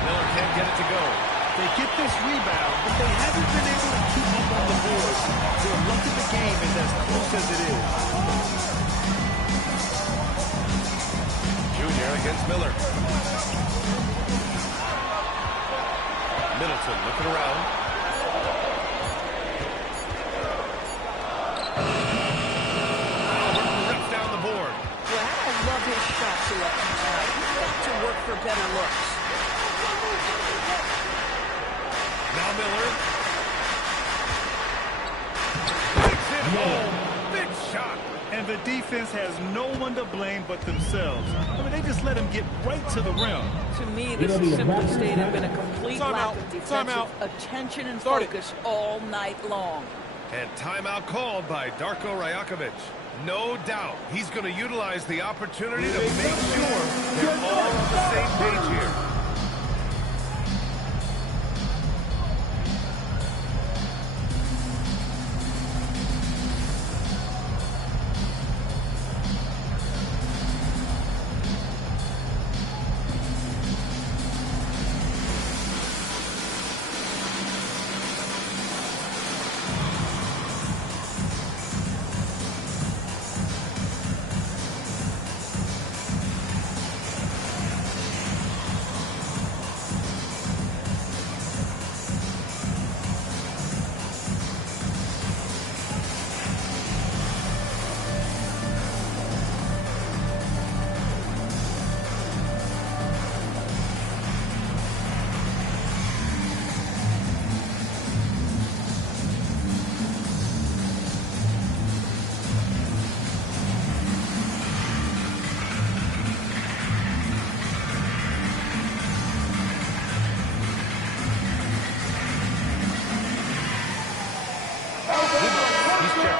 Miller can't get it to go. They get this rebound, but they haven't been able to keep up on the boards. Their luck in the game is as close as it is. Junior against Miller. Middleton looking around. Halliburton rips down the board. Well, I love his shot selection tonight. He's got to work for better looks. Now Miller. Takes it home. Big shot. And the defense has no one to blame but themselves. I mean, they just let him get right to the rim. To me, this has simply stated been a complete lack of defensive attention and focus all night long. And timeout called by Darko Rajakovic. No doubt he's going to utilize the opportunity to make sure they're all on the same page here.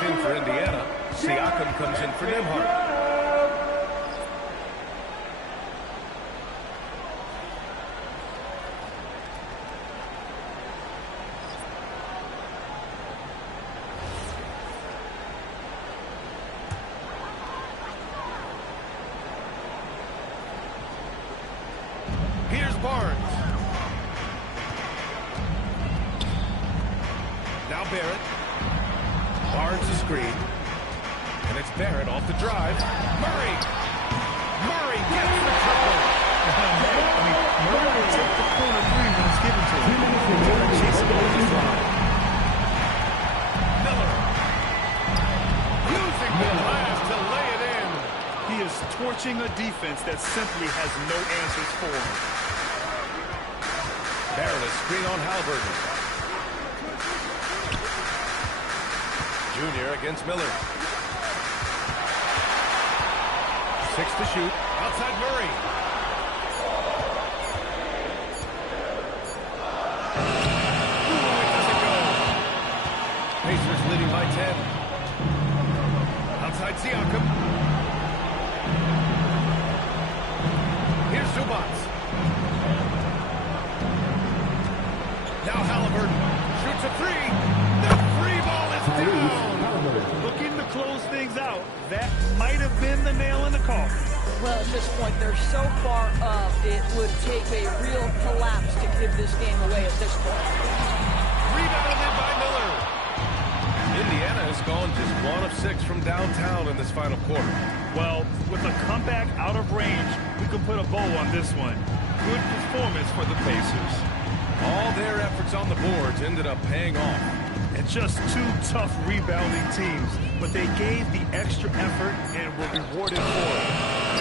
In for Indiana. Siakam comes in for Nembhard. Here's Barnes. Now Barrett. Barnes the screen. And it's Barrett off the drive. Murray! Murray gets the triple! Murray will take the corner three when it's given to him. Chase it over the line. just torching a defense that simply has no answers for him. Perilous screen on Halliburton. Junior against Miller. 6 to shoot. Outside Murray. Ooh, it doesn't go. Pacers leading by 10. Outside Siakam. Here's Zubac. Now Halliburton shoots a three. The free ball is down. Looking to close things out. That might have been the nail in the coffin. Well, at this point, they're so far up, it would take a real collapse to give this game away at this point. Rebounded by Miller. Indiana has gone just 1 of 6 from downtown in this final quarter. Well, with a comeback out of range, we can put a bow on this one. Good performance for the Pacers. All their efforts on the boards ended up paying off. And just 2 tough rebounding teams, but they gave the extra effort and were rewarded for it.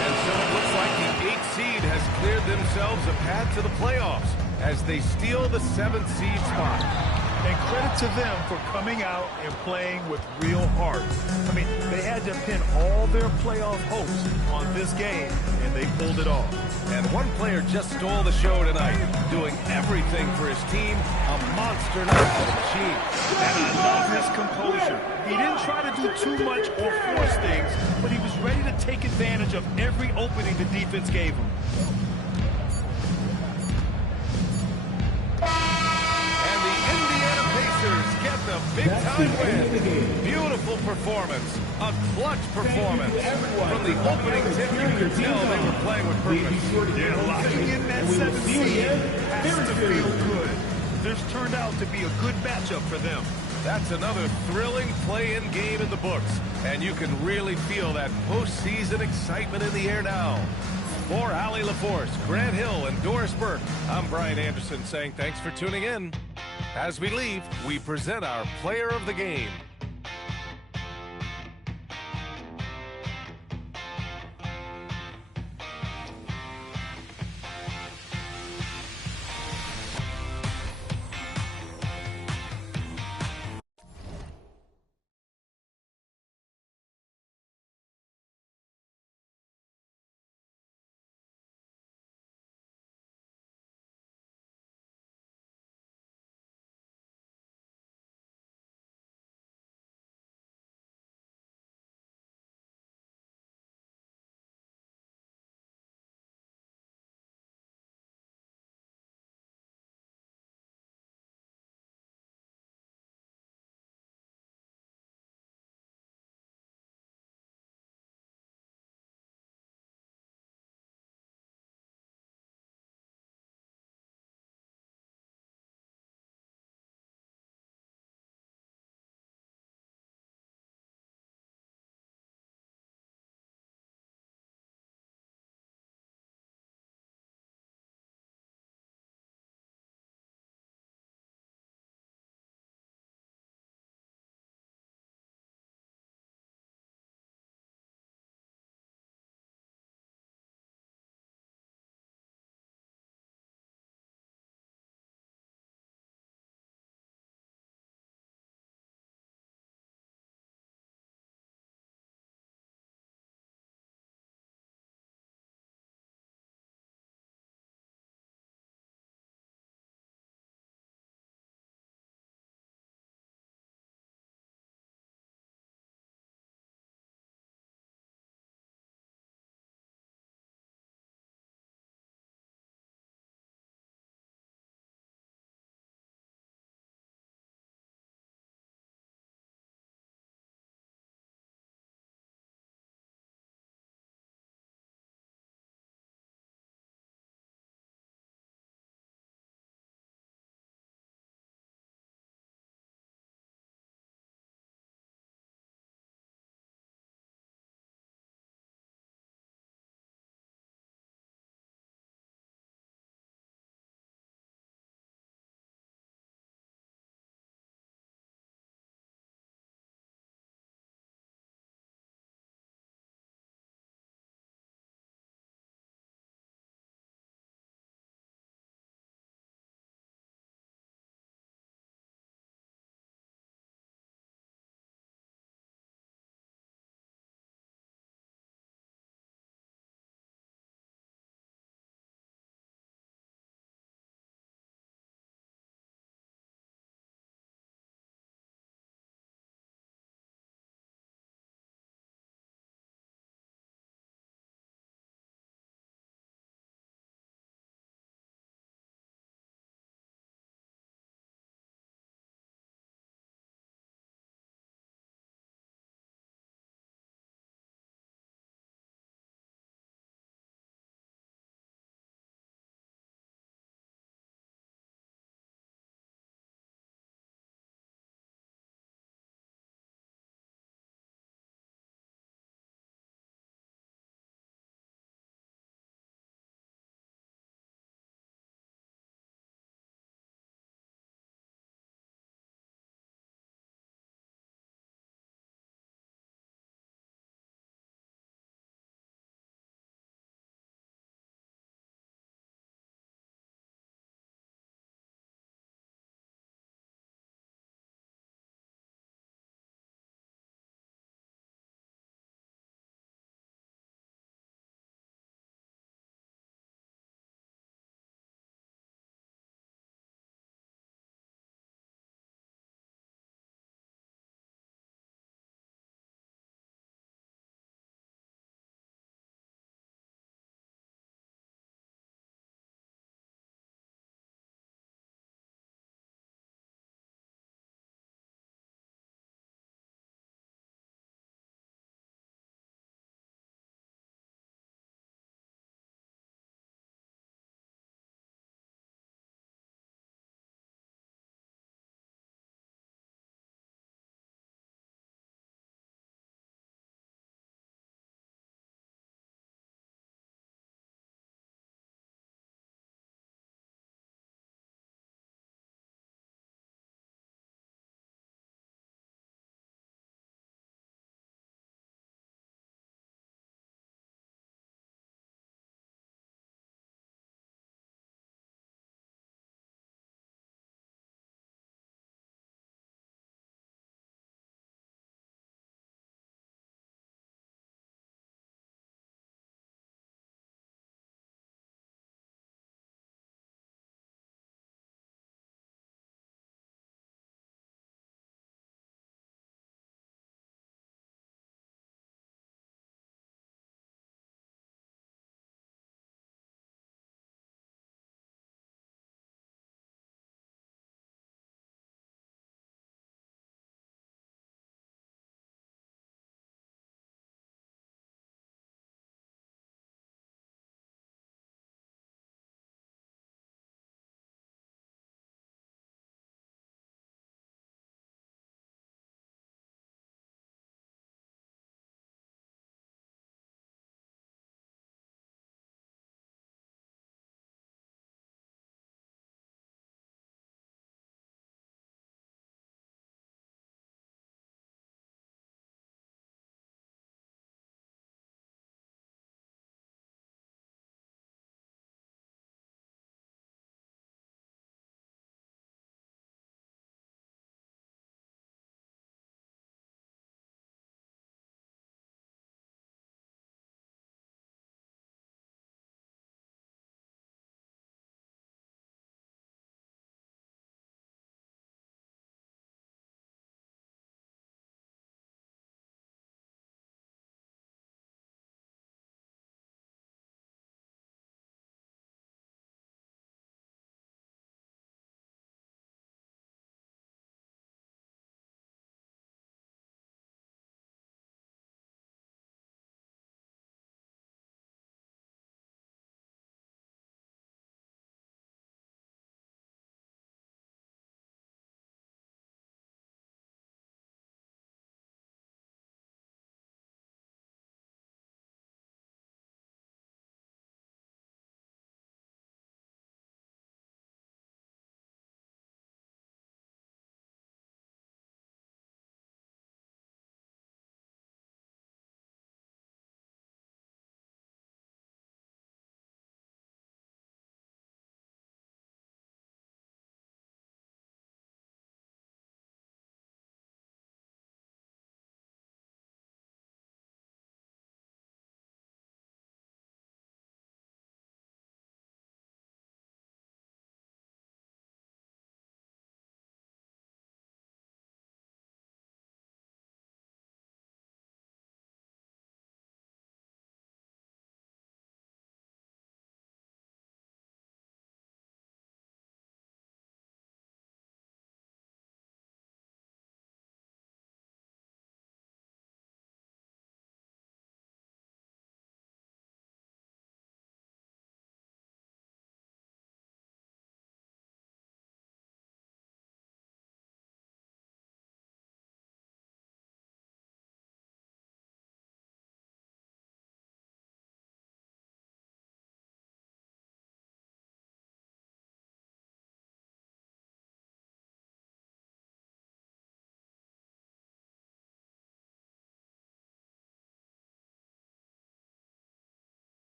And so it looks like the 8th seed has cleared themselves a path to the playoffs as they steal the 7th seed spot. And credit to them for coming out and playing with real heart. I mean, they had to pin all their playoff hopes on this game, and they pulled it off. And one player just stole the show tonight, doing everything for his team, a monster night for the machine. And I love his composure. He didn't try to do too much or force things, but he was ready to take advantage of every opening the defense gave him. Get the big-time win. Beautiful performance. A clutch performance. From the opening tip, you could tell they were playing with purpose. Yeah, locking in that 7th seed has to feel good. This turned out to be a good matchup for them. That's another thrilling play-in game in the books. And you can really feel that postseason excitement in the air now. For Allie LaForce, Grant Hill, and Doris Burke, I'm Brian Anderson saying thanks for tuning in. As we leave, we present our player of the game.